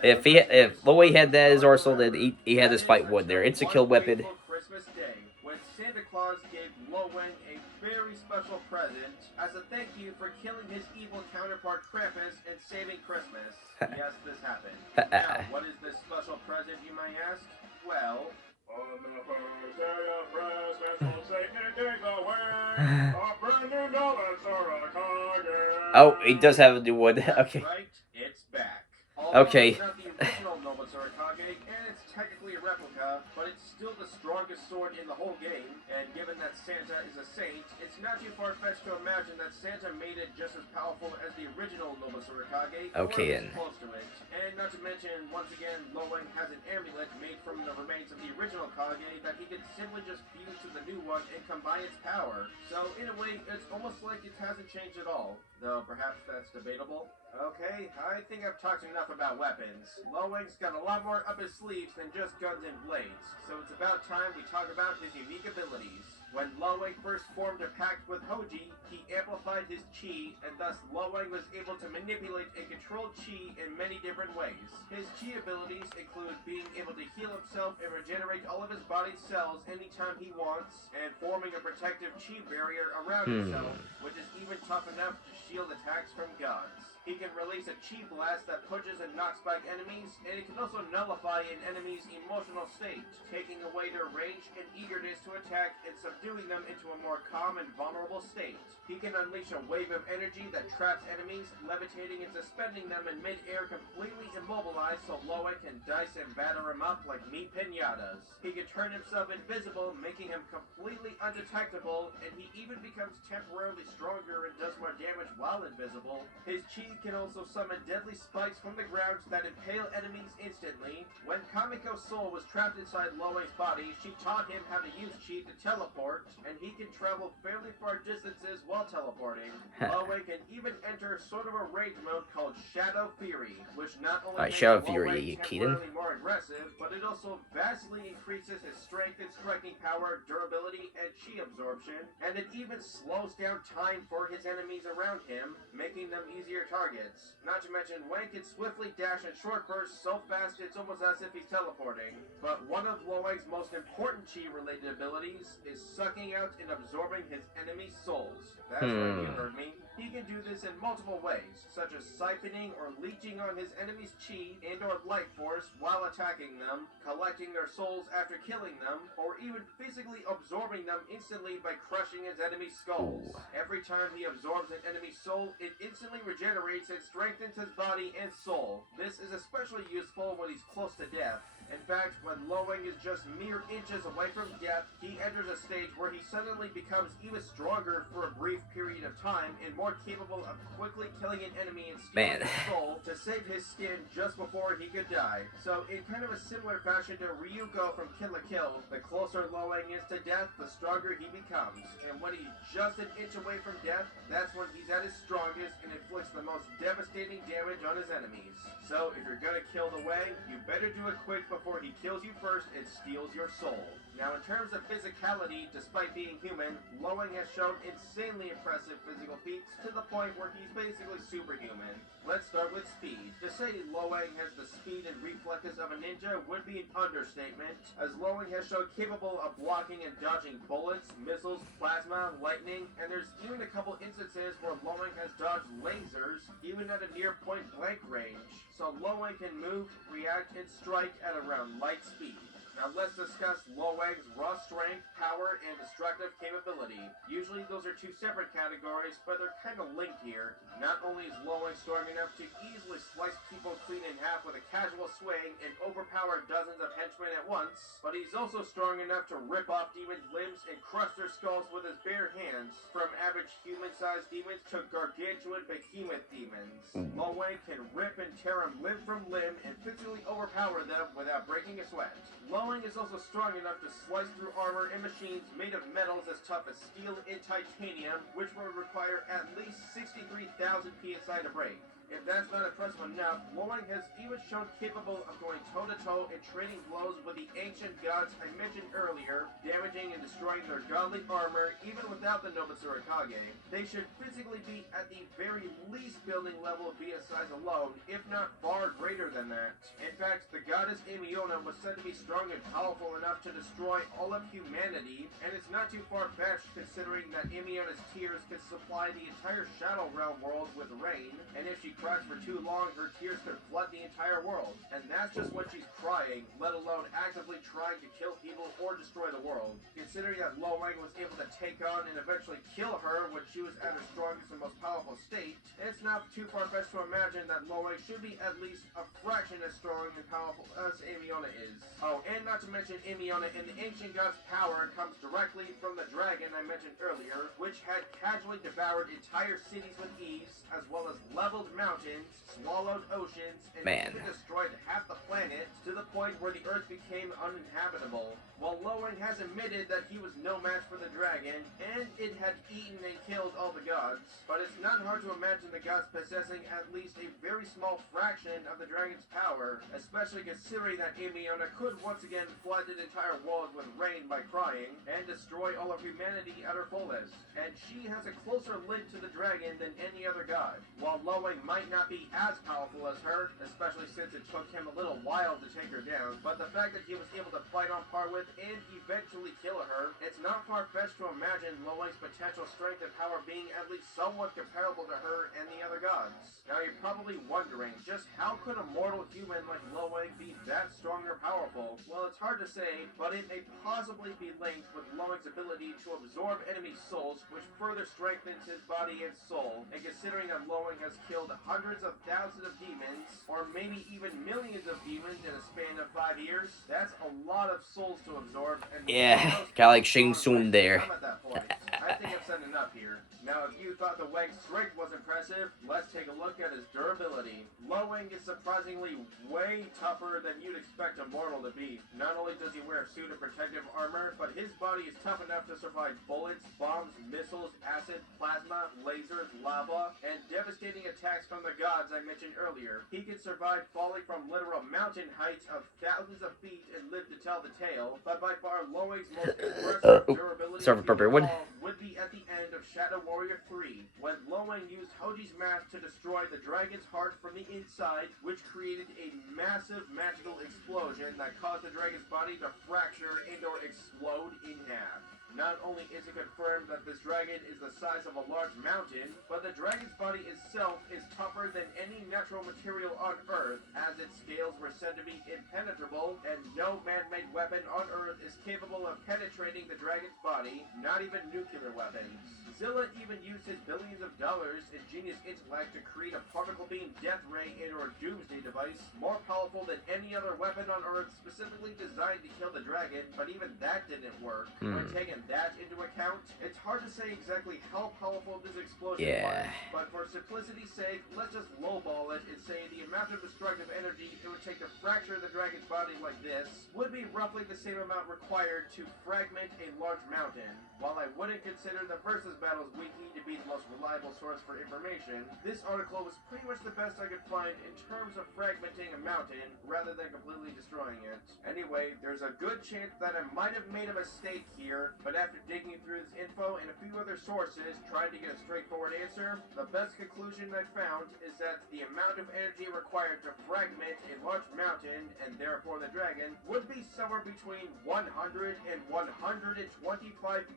if Lo Wang had that as arsenal, then he had this fight won there. It's a kill weapon. Christmas Day, when Santa Claus gave Lo Wang a very special present as a thank you for killing his evil counterpart Krampus and saving Christmas. Yes, this happened. Now, what is this special present, you might ask? Well, on the first day of Christmas, we'll Satan gave away a brand new Nobutsuru Kage. Oh, he does have a new one. Okay. Right, it's back. Although Okay. it's not the original Nobutsuru Kage, and it's technically a replica, but it's still the strongest sword in the whole game, and given that Santa is a saint, it's not too far-fetched to imagine that Santa made it just as powerful as the original Nobutsuru Kage, Okay, or and close to it. And not to mention, once again, Lo Wang has an amulet made from the remains of the original Kage that he could simply just fuse to the new one and combine its power. So, in a way, it's almost like it hasn't changed at all, though perhaps that's debatable. Okay, I think I've talked enough about weapons. Lo Wang's got a lot more up his sleeves than just guns and blades, so it's about time we talk about his unique abilities. When Lo Wang first formed a pact with Hoji, he amplified his chi, and thus Lo Wang was able to manipulate and control chi in many different ways. His chi abilities include being able to heal himself and regenerate all of his body's cells anytime he wants, and forming a protective chi barrier around himself, which is even tough enough to shield attacks from gods. He can release a chi blast that pushes and knocks back enemies, and it can also nullify an enemy's emotional state, taking away their rage and eagerness to attack and subduing them into a more calm and vulnerable state. He can unleash a wave of energy that traps enemies, levitating and suspending them in mid-air completely immobilized so Lo Wang can dice and batter him up like meat pinatas. He can turn himself invisible, making him completely undetectable, and he even becomes temporarily stronger and does more damage while invisible. His chi can also summon deadly spikes from the ground that impale enemies instantly. When Kamiko's soul was trapped inside Lo Wang's body, she taught him how to use chi to teleport, teleport, and he can travel fairly far distances while teleporting. Lo Wang can even enter sort of a rage mode called Shadow Fury, which not only makes Shadow Lo Fury, Wang you kidding? temporarily more aggressive, but it also vastly increases his strength and striking power, durability, and chi absorption, and it even slows down time for his enemies around him, making them easier targets. Not to mention, Wang can swiftly dash in short bursts so fast it's almost as if he's teleporting. But one of Lo Wang's most important chi-related abilities is sucking out and absorbing his enemy's souls. That's right, you heard me. He can do this in multiple ways, such as siphoning or leeching on his enemy's chi and or life force while attacking them, collecting their souls after killing them, or even physically absorbing them instantly by crushing his enemy's skulls. Every time he absorbs an enemy's soul, it instantly regenerates and strengthens his body and soul. This is especially useful when he's close to death. In fact, when Lo Wang is just mere inches away from death, he enters a stage where he suddenly becomes even stronger for a brief period of time and more capable of quickly killing an enemy and stealing his soul to save his skin just before he could die. So in kind of a similar fashion to Ryuko from Kill la Kill, the closer Lo Wang is to death, the stronger he becomes. And when he's just an inch away from death, that's when he's at his strongest and inflicts the most devastating damage on his enemies. So if you're gonna kill the Wang, you better do it quick before he kills you first and steals your soul. Now in terms of physicality, despite being human, Lo Wang has shown insanely impressive physical feats to the point where he's basically superhuman. Let's start with speed. To say Lo Wang has the speed and reflexes of a ninja would be an understatement, as Lo Wang has shown capable of blocking and dodging bullets, missiles, plasma, lightning, and there's even a couple instances where Lo Wang has dodged lasers, even at a near point blank range. So Lo Wang can move, react, and strike at around light speed. Now let's discuss Lo Wang's raw strength, power, and destructive capability. Usually those are two separate categories, but they're kind of linked here. Not only is Lo Wang strong enough to easily slice people clean in half with a casual swing and overpower dozens of henchmen at once, but he's also strong enough to rip off demons' limbs and crush their skulls with his bare hands, from average human-sized demons to gargantuan behemoth demons. Lo Wang can rip and tear them limb from limb and physically overpower them without breaking a sweat. Lo Wang is also strong enough to slice through armor and machines made of metals as tough as steel and titanium, which would require at least 63,000 psi to break. If that's not impressive enough, Lo Wang has even shown capable of going toe-to-toe and trading blows with the ancient gods I mentioned earlier, damaging and destroying their godly armor even without the Nobitsura Kage. They should physically be at the very least building level via size alone, if not far greater than that. In fact, the goddess Amiona was said to be strong and powerful enough to destroy all of humanity, and it's not too far-fetched considering that Amiona's tears could supply the entire Shadow Realm world with rain, and if she cries for too long, her tears could flood the entire world. And that's just when she's crying, let alone actively trying to kill people or destroy the world. Considering that Lo Wang was able to take on and eventually kill her when she was at her strongest and most powerful state, it's not too far-fetched to imagine that Lo Wang should be at least a fraction as strong and powerful as Amiona is. Oh, and not to mention Amiona in the ancient god's power comes directly from the dragon I mentioned earlier, which had casually devoured entire cities with ease, as well as leveled mountains, swallowed oceans, and even destroyed half the planet to the point where the earth became uninhabitable. While Lo Wang has admitted that he was no match for the dragon, and it had eaten and killed all the gods, but it's not hard to imagine the gods possessing at least a very small fraction of the dragon's power, especially considering that Amiona could once again flood an entire world with rain by crying, and destroy all of humanity at her fullest. And she has a closer link to the dragon than any other god. While Lo Wang might not be as powerful as her, especially since it took him a little while to take her down, but the fact that he was able to fight on par with and eventually kill her, it's not far-fetched to imagine Lo Wang's potential strength and power being at least somewhat comparable to her and the other gods. Now you're probably wondering, just how could a mortal human like Lo Wang be that strong or powerful? Well, it's hard to say, but it may possibly be linked with Lo Wang's ability to absorb enemy souls, which further strengthens his body and soul. And considering that Lo Wang has killed hundreds of thousands of demons, or maybe even millions of demons in a span of 5 years, that's a lot of souls to absorb. And yeah, kinda like Shang Tsung there. I'm at that point. I think I've said enough up here. Now, if you thought the Wang's strength was impressive, let's take a look at his durability. Lo Wang is surprisingly way tougher than you'd expect a mortal to be. Not only does he wear a suit of protective armor, but his body is tough enough to survive bullets, bombs, missiles, acid, plasma, lasers, lava, and devastating attacks from the gods I mentioned earlier. He can survive falling from literal mountain heights of thousands of feet and live to tell the tale, but by far Lo Wang's most impressive durability would be at the end of Shadow Warrior 3, when Lo Wang used Hoji's mask to destroy the dragon's heart from the inside, which created a massive magical explosion that caused the dragon's body to fracture and or explode in half. Not only is it confirmed that this dragon is the size of a large mountain, but the dragon's body itself is tougher than any natural material on Earth, as its scales were said to be impenetrable, and no man-made weapon on Earth is capable of penetrating the dragon's body, not even nuclear weapons. Zilla even used his billions of dollars in genius intellect to create a particle beam death ray and or doomsday device more powerful than any other weapon on Earth, specifically designed to kill the dragon, but even that didn't work. When taking that into account, it's hard to say exactly how powerful this explosion was, but for simplicity's sake, let's just lowball it and say the amount of destructive energy it would take to fracture the dragon's body like this would be roughly the same amount required to fragment a large mountain. While I wouldn't consider the versus battles wiki to be the most reliable source for information, this article was pretty much the best I could find in terms of fragmenting a mountain rather than completely destroying it. Anyway, there's a good chance that I might have made a mistake here, but after digging through this info and a few other sources trying to get a straightforward answer, the best conclusion I found is that the amount of energy required to fragment a large mountain, and therefore the dragon, would be somewhere between 100 and 125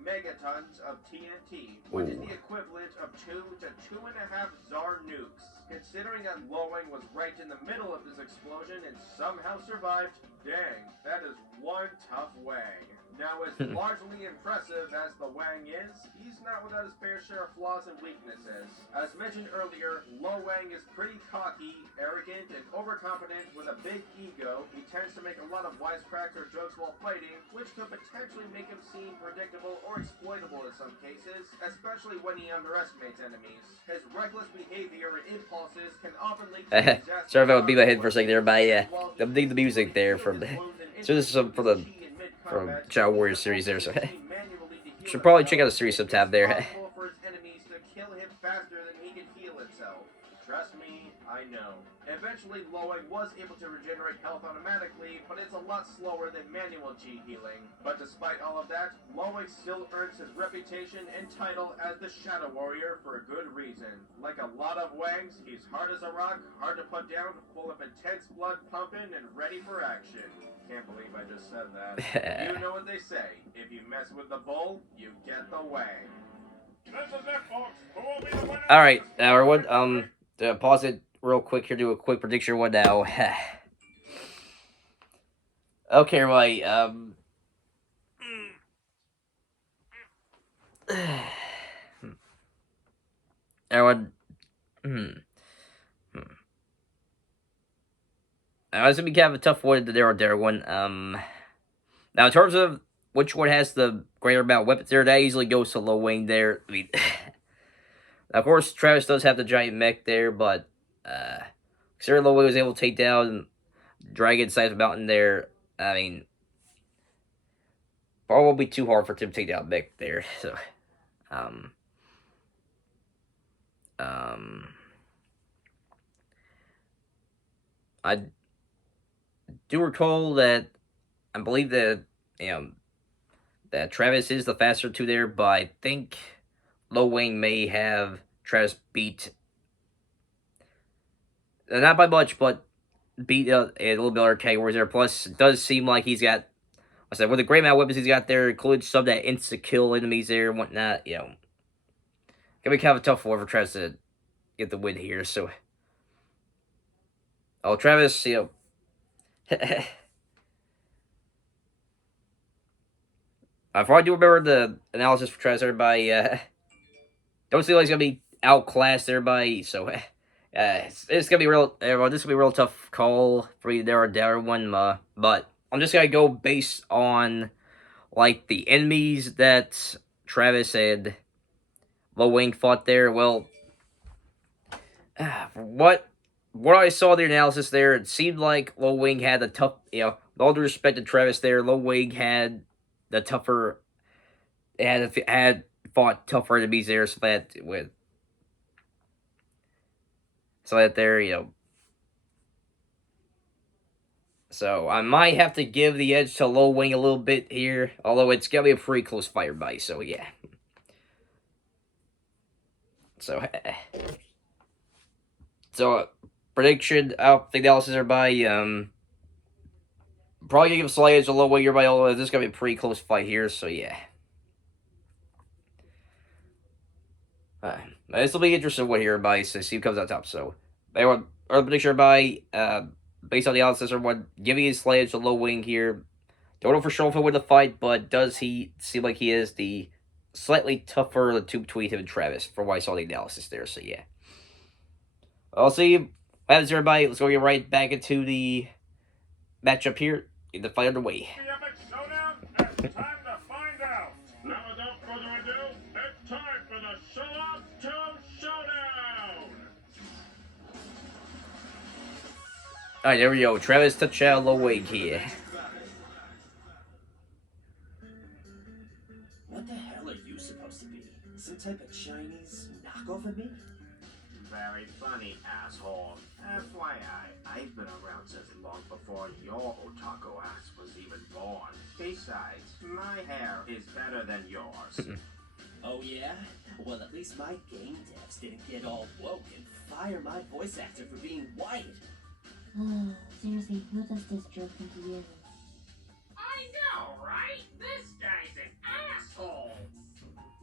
megatons of TNT, which is the equivalent of 2 to 2.5 Tsar nukes. Considering that Lo Wang was right in the middle of this explosion and somehow survived, dang, that is one tough Wang. Now, as largely impressive as the Wang is, he's not without his fair share of flaws and weaknesses. As mentioned earlier, Lo Wang is pretty cocky, arrogant, and overconfident with a big ego. He tends to make a lot of wisecracks or jokes while fighting, which could potentially make him seem predictable or exploitable in some cases, especially when he underestimates enemies. His reckless behavior and impulses can often lead to disaster. Sorry if I would beat my head for a second there, but I'm digging the music there from the. So this is from Shadow Warrior series there, so should probably check out the series sometime there. For his enemies to kill him faster than he can heal itself. Trust me, I know. Eventually, Lo Wang was able to regenerate health automatically, but it's a lot slower than manual Chi healing. But despite all of that, Lo Wang still earns his reputation and title as the Shadow Warrior for a good reason. Like a lot of Wangs, he's hard as a rock, hard to put down, full of intense blood pumping, and ready for action. Can't believe I just said that. You know what they say. If you mess with the bull, you get the Wang. Alright, now everyone, pause it real quick here, do a quick prediction one now. Okay, right, everyone, it's gonna be kind of a tough one to narrow down one. Now in terms of which one has the greater amount of weapons there, that easily goes to Lo Wang there. I mean, of course, Travis does have the giant mech there, but considering Lo Wang was able to take down Dragon size mountain there, I mean, probably won't be too hard for him to take down mech there. So, I do recall that I believe that that Travis is the faster two there, but I think Lo Wang may have Travis beat, not by much, but beat a little bit other categories there. Plus, it does seem like he's got, I said, with the great amount of weapons he's got there, including some that insta-kill enemies there and whatnot, gonna be kind of a tough one for Travis to get the win here. So, Travis, if I do remember the analysis for Travis, everybody, don't seem like he's gonna be outclassed everybody. So, it's gonna be real. This will be a real tough call for you to narrow down one. But I'm just gonna go based on like the enemies that Travis had Lo Wang fought there. Well, what I saw the analysis there, it seemed like Lo Wang had the tough. With all due respect to Travis, there, Lo Wang had the tougher. Had fought tougher enemies there, so that there. So I might have to give the edge to Lo Wang a little bit here, although it's gonna be a pretty close fight, everybody. So yeah. So prediction, I think the analysis are by probably gonna give a slight edge to Lo Wang, everybody. Although this is gonna be a pretty close fight here. So yeah. This will be interesting what here, everybody. So see who comes out top. So anyway, our prediction, everybody. Based on the analysis, everyone giving his slight edge to Lo Wang here. Don't know for sure if he'll win the fight, but does he seem like he is the slightly tougher of the two between him and Travis, from what I saw the analysis there, so yeah. I'll see you. What happens, everybody? Let's go get right back into the matchup here in the fight underway. Epic showdown? It's time to find out. Now, without further ado, it's time for the Show Off Showdown. Alright, there we go. Travis touchdown, Lo Wang here. What the hell are you supposed to be? Some type of Chinese knockoff of me? Very funny, asshole. FYI, I've been around since long before your otaku ass was even born. Besides, my hair is better than yours. Oh yeah? Well, at least my game devs didn't get all woke and fire my voice actor for being white. Seriously, who does this joke into you? I know, right? This guy's an asshole.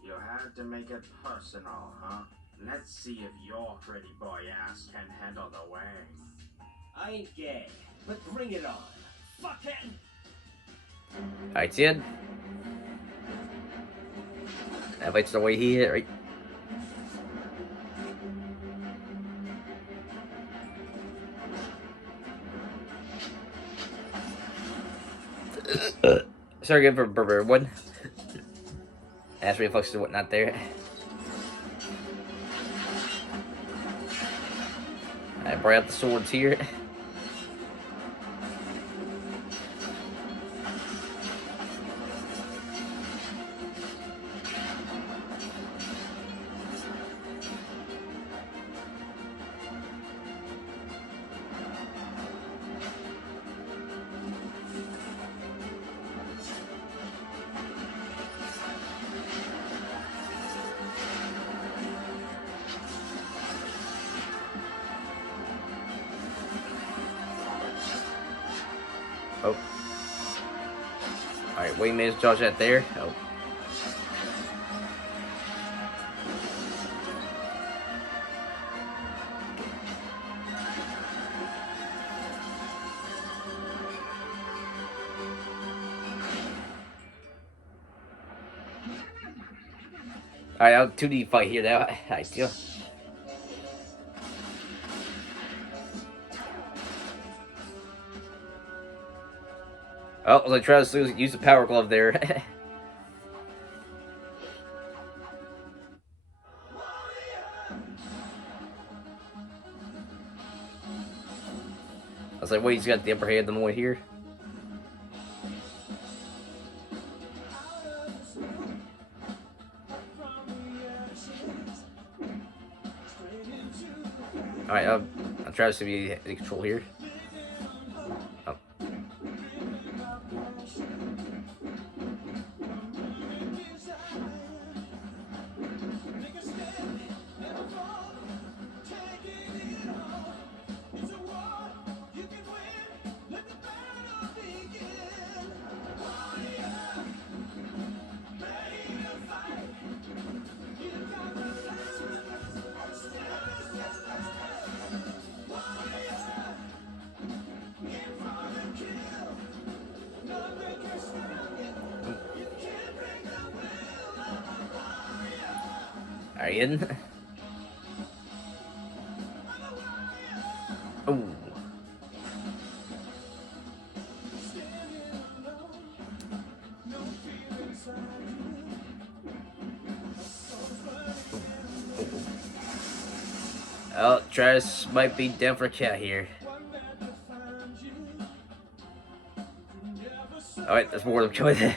You had to make it personal, huh? Let's see if your pretty boy ass can handle the Wang. I ain't gay, but bring it on. Fucking! Alright, Sid. That fight's the way he hit, right? Sorry again for Burber one. Ass reflexes and whatnot there. I brought out the swords here. Oh. Alright, Wayne managed to dodge that there. Oh. Alright, I'll 2D fight here now. I feel. Oh, I was trying to use the power glove there. I was like, wait, he's got the upper hand the more here. Alright, I'll try to be in control here. Oh. Are you in? Ooh. Oh, Travis might be down for a cat here. Alright, there's more of them coming.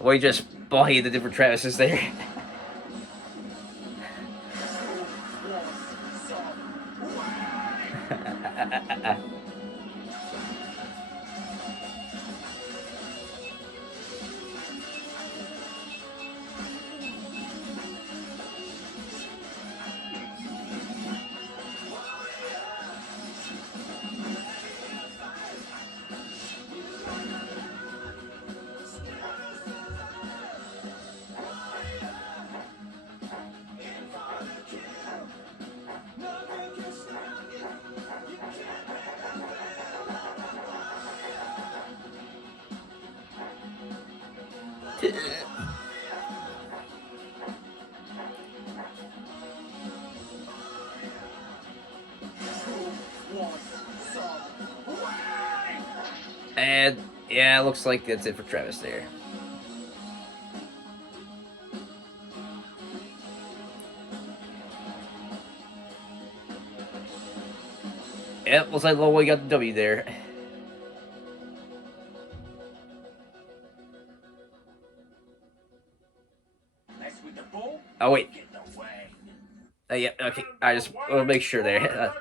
We just bodied the different Travises there. And yeah, looks like that's it for Travis there. Yep, looks like Lo Wang got the W there. Oh wait. Yeah, okay. I just want to make sure there.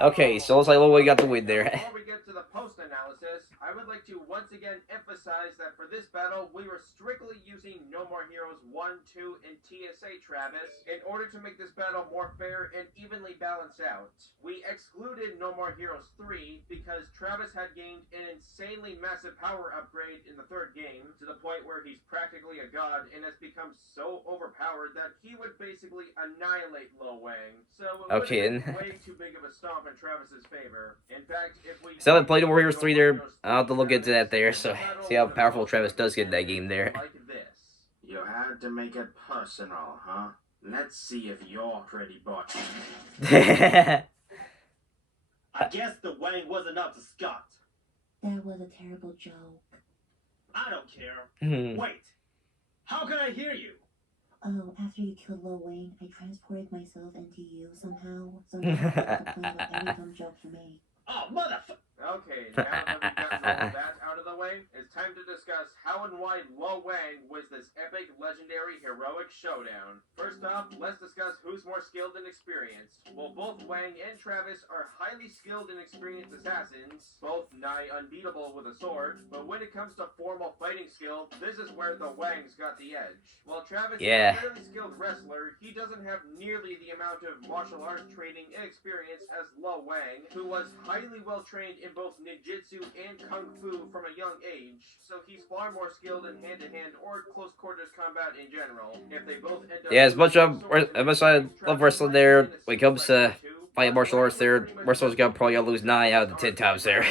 Okay, so looks like Lo Wang got the win there. Before we get to the post-analysis, I would like to once again emphasize that for this battle, we were strictly using No More Heroes 1, 2, and TSA Travis in order to make this battle more fair and evenly balanced out. We excluded No More Heroes 3 because Travis had gained an insanely massive power upgrade in the third game to the point where he's practically a god and has become so overpowered that he would basically annihilate Lo Wang. So it would have been way too big of a stomp in Travis's favor. In fact, if we Still haven't played No More Heroes 3 there. I'll have to look into that there, so see how powerful Travis does get in that game there. like this. You had to make it personal, huh? Let's see if you're pretty boy. I guess the Wang wasn't up to Scott. That was a terrible joke. I don't care. Wait, how can I hear you? Oh, after you killed Lo Wang, I transported myself into you somehow. So now I have to complain about every dumb joke you make. Oh, motherfucker! Okay, now that we've gotten all that out of the way, it's time to discuss how and why Lo Wang was this epic, legendary, heroic showdown. First off, let's discuss who's more skilled and experienced. Well, both Wang and Travis are highly skilled and experienced assassins, both nigh unbeatable with a sword, but when it comes to formal fighting skill, this is where the Wangs got the edge. While Travis is a fairly skilled wrestler, he doesn't have nearly the amount of martial arts training and experience as Lo Wang, who was highly well trained in both ninjutsu and kung fu from a young age, so he's far more skilled in hand-to-hand or close quarters combat in general. If they both end up as much as I love wrestling there, when it comes to fighting martial arts there, wrestlers probably gonna lose 9 out of the 10 times there.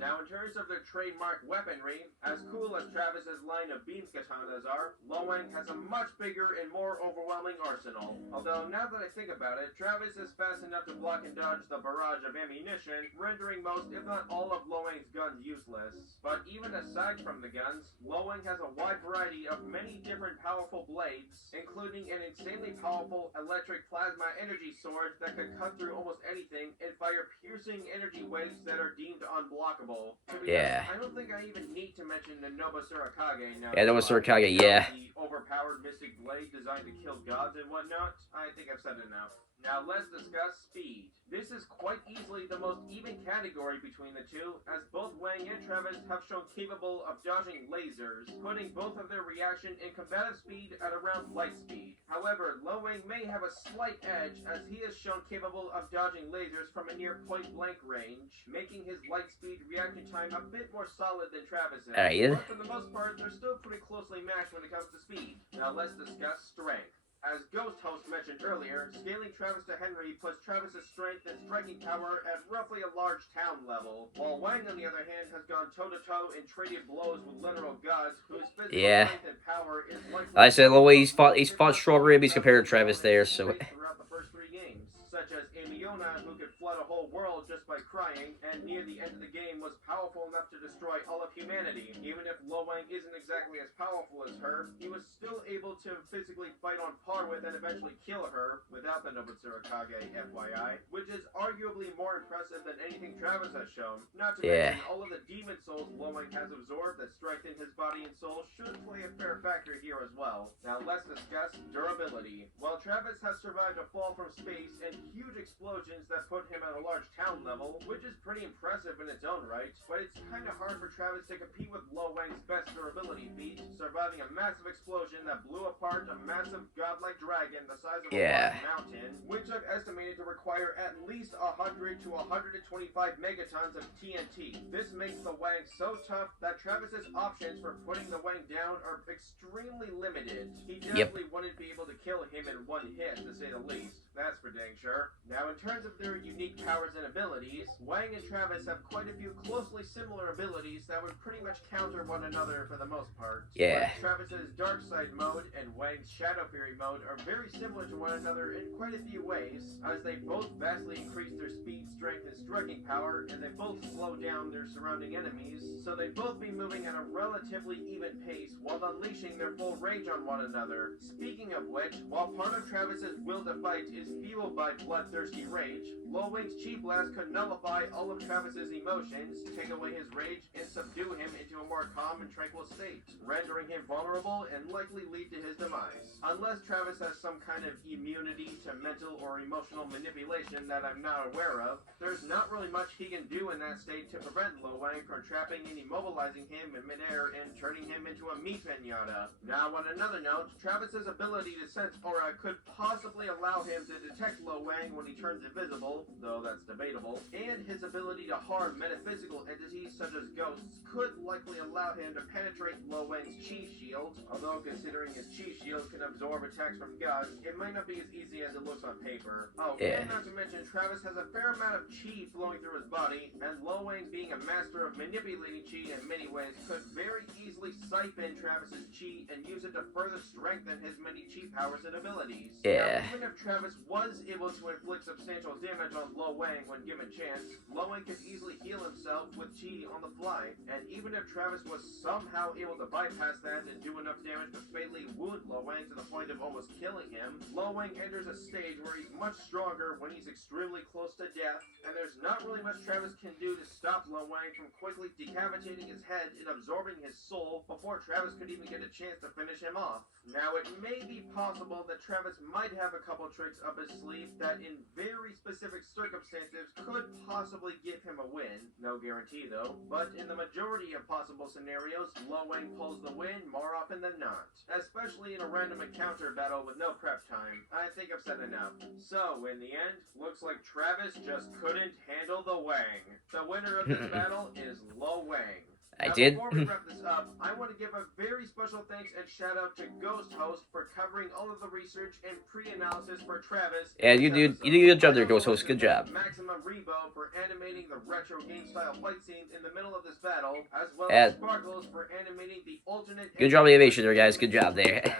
Now, in terms of their trademark weaponry, as cool as Travis's line of beam katanas are, Lo Wang has a much bigger and more overwhelming arsenal. Although, now that I think about it, Travis is fast enough to block and dodge the barrage of ammunition, rendering most, if not all, of Lo Wang's guns useless. But even aside from the guns, Lo Wang has a wide variety of many different powerful blades, including an insanely powerful electric plasma energy sword that could cut through almost anything and fire piercing energy waves that are deemed unblockable. Yeah. I don't think I even need to mention the Nova Surakage now. Yeah, Nova Surakage, yeah. The overpowered mystic blade designed to kill gods and whatnot. I think I've said enough. Now let's discuss speed. This is quite easily the most even category between the two, as both Wang and Travis have shown capable of dodging lasers, putting both of their reaction and combative speed at around light speed. However, Lo Wang may have a slight edge, as he is shown capable of dodging lasers from a near point-blank range, making his light speed reaction time a bit more solid than Travis's. Alright. But for the most part, they're still pretty closely matched when it comes to speed. Now let's discuss strength. As Ghost Host mentioned earlier, scaling Travis to Henry puts Travis's strength and striking power at roughly a large town level, while Wang, on the other hand, has gone toe-to-toe and traded blows with literal gods whose physical strength and power is likely... I said, well, he's fought stronger enemies compared to Travis there, so... ...throughout the first 3 games, such as Amiona, who could flood a whole world just by crying, and near the end of the game was powerful enough to destroy all of humanity. Even if Lo Wang isn't exactly as powerful as her, he was still able to physically fight on par with and eventually kill her without the Nobutsuru Kage, FYI, which is arguably more impressive than anything Travis has shown. Not to mention all of the demon souls Lo Wang has absorbed that strengthen his body and soul should play a fair factor here as well. Now let's discuss durability. While Travis has survived a fall from space and huge explosions that put him at a large town level, which is pretty impressive in its own right, but it's kinda hard for Travis to compete with Lo Wang's best durability feat, surviving a massive explosion that blew apart a massive godlike dragon the size of a large mountain, which I've estimated to require at least 100 to 125 megatons of TNT. This makes the Wang so tough that Travis's options for putting the Wang down are extremely limited. He definitely wouldn't be able to kill him in one hit, to say the least. That's for dang sure. Now, in terms of their unique powers and abilities, Wang and Travis have quite a few closely similar abilities that would pretty much counter one another for the most part. But Travis's Dark Side mode and Wang's Shadow Fury mode are very similar to one another in quite a few ways, as they both vastly increase their speed, strength, and striking power, and they both slow down their surrounding enemies, so they both be moving at a relatively even pace while unleashing their full rage on one another. Speaking of which, while part of Travis's will to fight is fueled by bloodthirsty rage, Lo Wang's Chi Blast could nullify all of Travis's emotions, take away his rage, and subdue him into a more calm and tranquil state, rendering him vulnerable and likely lead to his demise. Unless Travis has some kind of immunity to mental or emotional manipulation that I'm not aware of, there's not really much he can do in that state to prevent Lo Wang from trapping and immobilizing him in midair and turning him into a meat pinata. Now, on another note, Travis's ability to sense aura could possibly allow him to detect Lo Wang when he turns invisible, though that's debatable, and his ability to harm metaphysical entities such as ghosts could likely allow him to penetrate Lo Wang's Chi Shield, although considering his Chi Shield can absorb attacks from gods, it might not be as easy as it looks on paper. Oh, and not to mention, Travis has a fair amount of Chi flowing through his body, and Lo Wang, being a master of manipulating Chi in many ways, could very easily siphon Travis's Chi and use it to further strengthen his many Chi powers and abilities. Now, even if Travis was able to inflict substantial damage on Lo Wang when given chance, Lo Wang could easily heal himself with Chi on the fly, and even if Travis was somehow able to bypass that and do enough damage to fatally wound Lo Wang to the point of almost killing him, Lo Wang enters a stage where he's much stronger when he's extremely close to death, and there's not really much Travis can do to stop Lo Wang from quickly decapitating his head and absorbing his soul before Travis could even get a chance to finish him off. Now, it may be possible that Travis might have a couple tricks up his sleeve that in very specific circumstances could possibly give him a win. No guarantee though, but in the majority of possible scenarios, Lo Wang pulls the win more often than not. Especially in a random encounter battle with no prep time. I think I've said enough. So, in the end, looks like Travis just couldn't handle the Wang. The winner of this battle is Lo Wang. Now, before we wrap this up, I want to give a very special thanks and shout out to Ghost Host for covering all of the research and pre-analysis for Travis. Yeah, you do a good job there, Ghost Host. Good job. Maximum Rebo for animating the retro game style fight scenes in the middle of this battle, as well as Sparkles for animating the alternate. Good job animation there, guys. Good job there.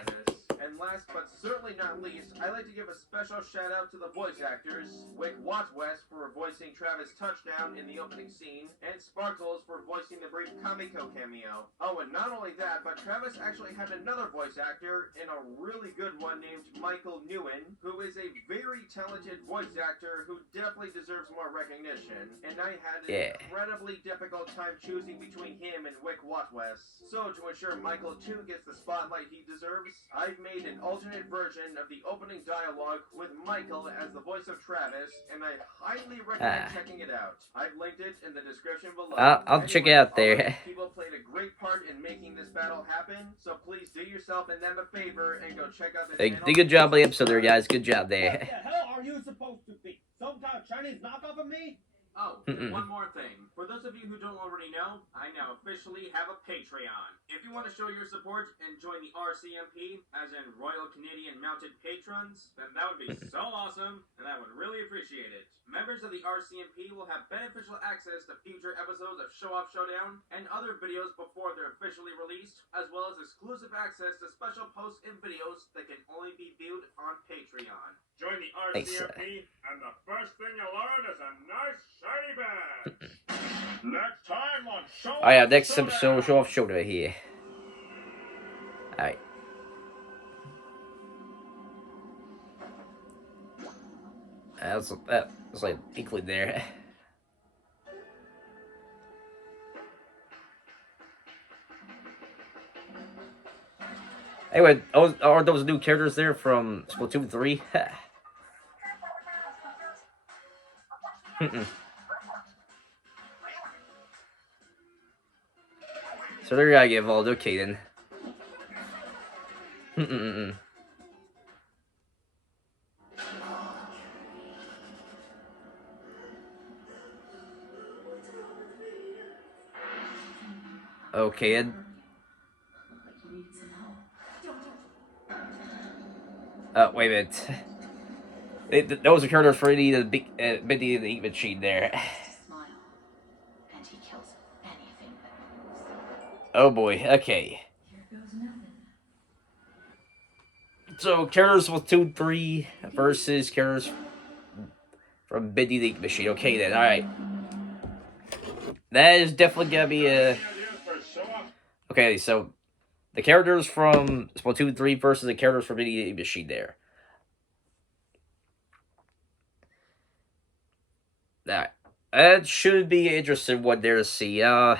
And last but certainly not least, I'd like to give a special shout out to the voice actors, Wick Watwest for voicing Travis Touchdown in the opening scene, and Sparkles for voicing the brief Kamiko cameo. Oh, and not only that, but Travis actually had another voice actor, and a really good one named Michael Nguyen, who is a very talented voice actor who definitely deserves more recognition. And I had an incredibly difficult time choosing between him and Wick Watwest. So to ensure Michael too gets the spotlight he deserves, I've made an an alternate version of the opening dialogue with Michael as the voice of Travis, and I highly recommend checking it out. I've linked it in the description below. I'll check it out there. All of these people played a great part in making this battle happen, so please do yourself and them a favor and go check out the channel. Did a good job on the episode there, guys. Good job there. What the hell are you supposed to be? Some kind of Chinese knockoff of me? Oh, and one more thing. For those of you who don't already know, I now officially have a Patreon. If you want to show your support and join the RCMP, as in Royal Canadian Mounted Patrons, then that would be so awesome, and I would really appreciate it. Members of the RCMP will have beneficial access to future episodes of Show Off Showdown and other videos before they're officially released, as well as exclusive access to special posts and videos that can only be viewed on Patreon. Join the RCMP, and the first thing you'll learn is a nice shiny badge. Next time on Show Off Alright, next Showdown. episode, Show Off Showdown here. Alright. That's like equally there. Anyway, are those new characters there from Splatoon 3? So they're gonna get involved. Okay then. Okay then. Wait a minute. Those are characters for the big, Mindy the Eat Machine there. Smile, and he kills anything that moves. Oh boy, okay. Here goes nothing. So, characters with 2, 3 versus characters from Mindy the Eat Machine. Okay then, alright. That is definitely gonna be a... Okay, so the characters from Splatoon 3 versus the characters from Mindy the Eat Machine there. Alright. That should be an interesting one there to see. Now,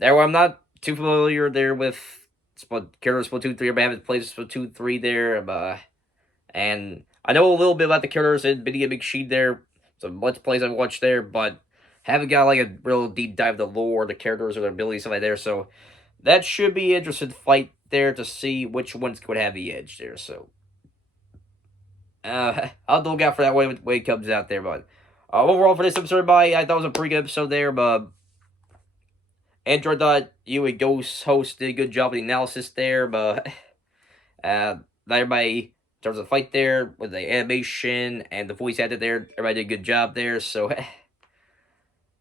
I'm not too familiar there with characters Splatoon 3. I haven't played Splatoon 3 there. And I know a little bit about the characters in Mindy the Eat Machine there. Some Let's Plays I've watched there, but haven't got like a real deep dive of the lore, the characters, or their abilities, stuff like there. So that should be an interesting fight there to see which ones could have the edge there. So I'll look out for that when it comes out there. But overall for this episode, everybody, I thought it was a pretty good episode there. But Android thought you and Ghost host did a good job of the analysis there. But everybody, in terms of the fight there with the animation and the voice actor there, everybody did a good job there. So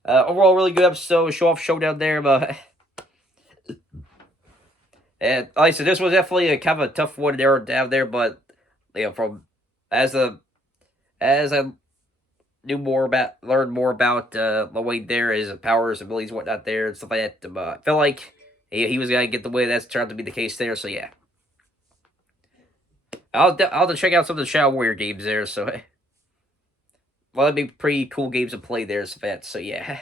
overall, really good episode. Show Off Showdown there, but like I said, this was definitely a kind of a tough one there down there. But from as I learned more about Lo Wang there, his powers, abilities, whatnot there, and stuff like that. I felt like he was gonna get the way that's turned out to be the case there. So yeah, I'll have to check out some of the Shadow Warrior games there. So. Well, that'd be pretty cool games to play there, so yeah.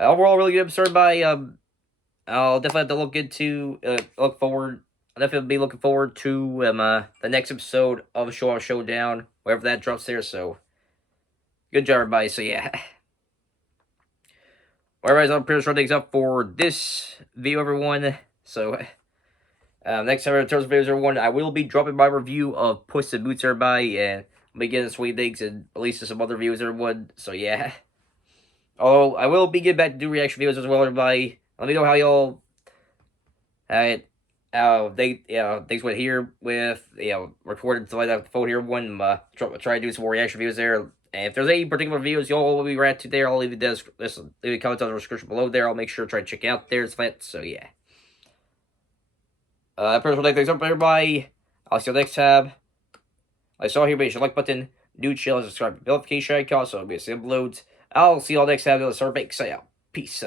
Overall, really good episode by, I'll definitely have to I'll definitely be looking forward to, the next episode of Show Off Showdown, wherever that drops there, so. Good job, everybody, so yeah. Well, everybody's on pretty sure things up for this video, everyone, so. Next time in terms of videos, everyone, I will be dropping my review of Puss in Boots, everybody, and I'll be getting Sweet Things and at least some other videos, everyone. So, yeah. Although, I will be getting back to do reaction videos as well, everybody. Let me know how y'all... things went here with, recorded stuff like that with the phone here, everyone. Try to do some more reaction videos there. And if there's any particular videos y'all will be react to there, I'll leave the comments on the description below there. I'll make sure to try to check out there. So, yeah. Personal thanks up, everybody. I'll see you next time. I saw here, hit your like button, new channel, subscribe, notification icon, so it'll be a simple loads. I'll see you all next time. I'll start back. Say out. Peace.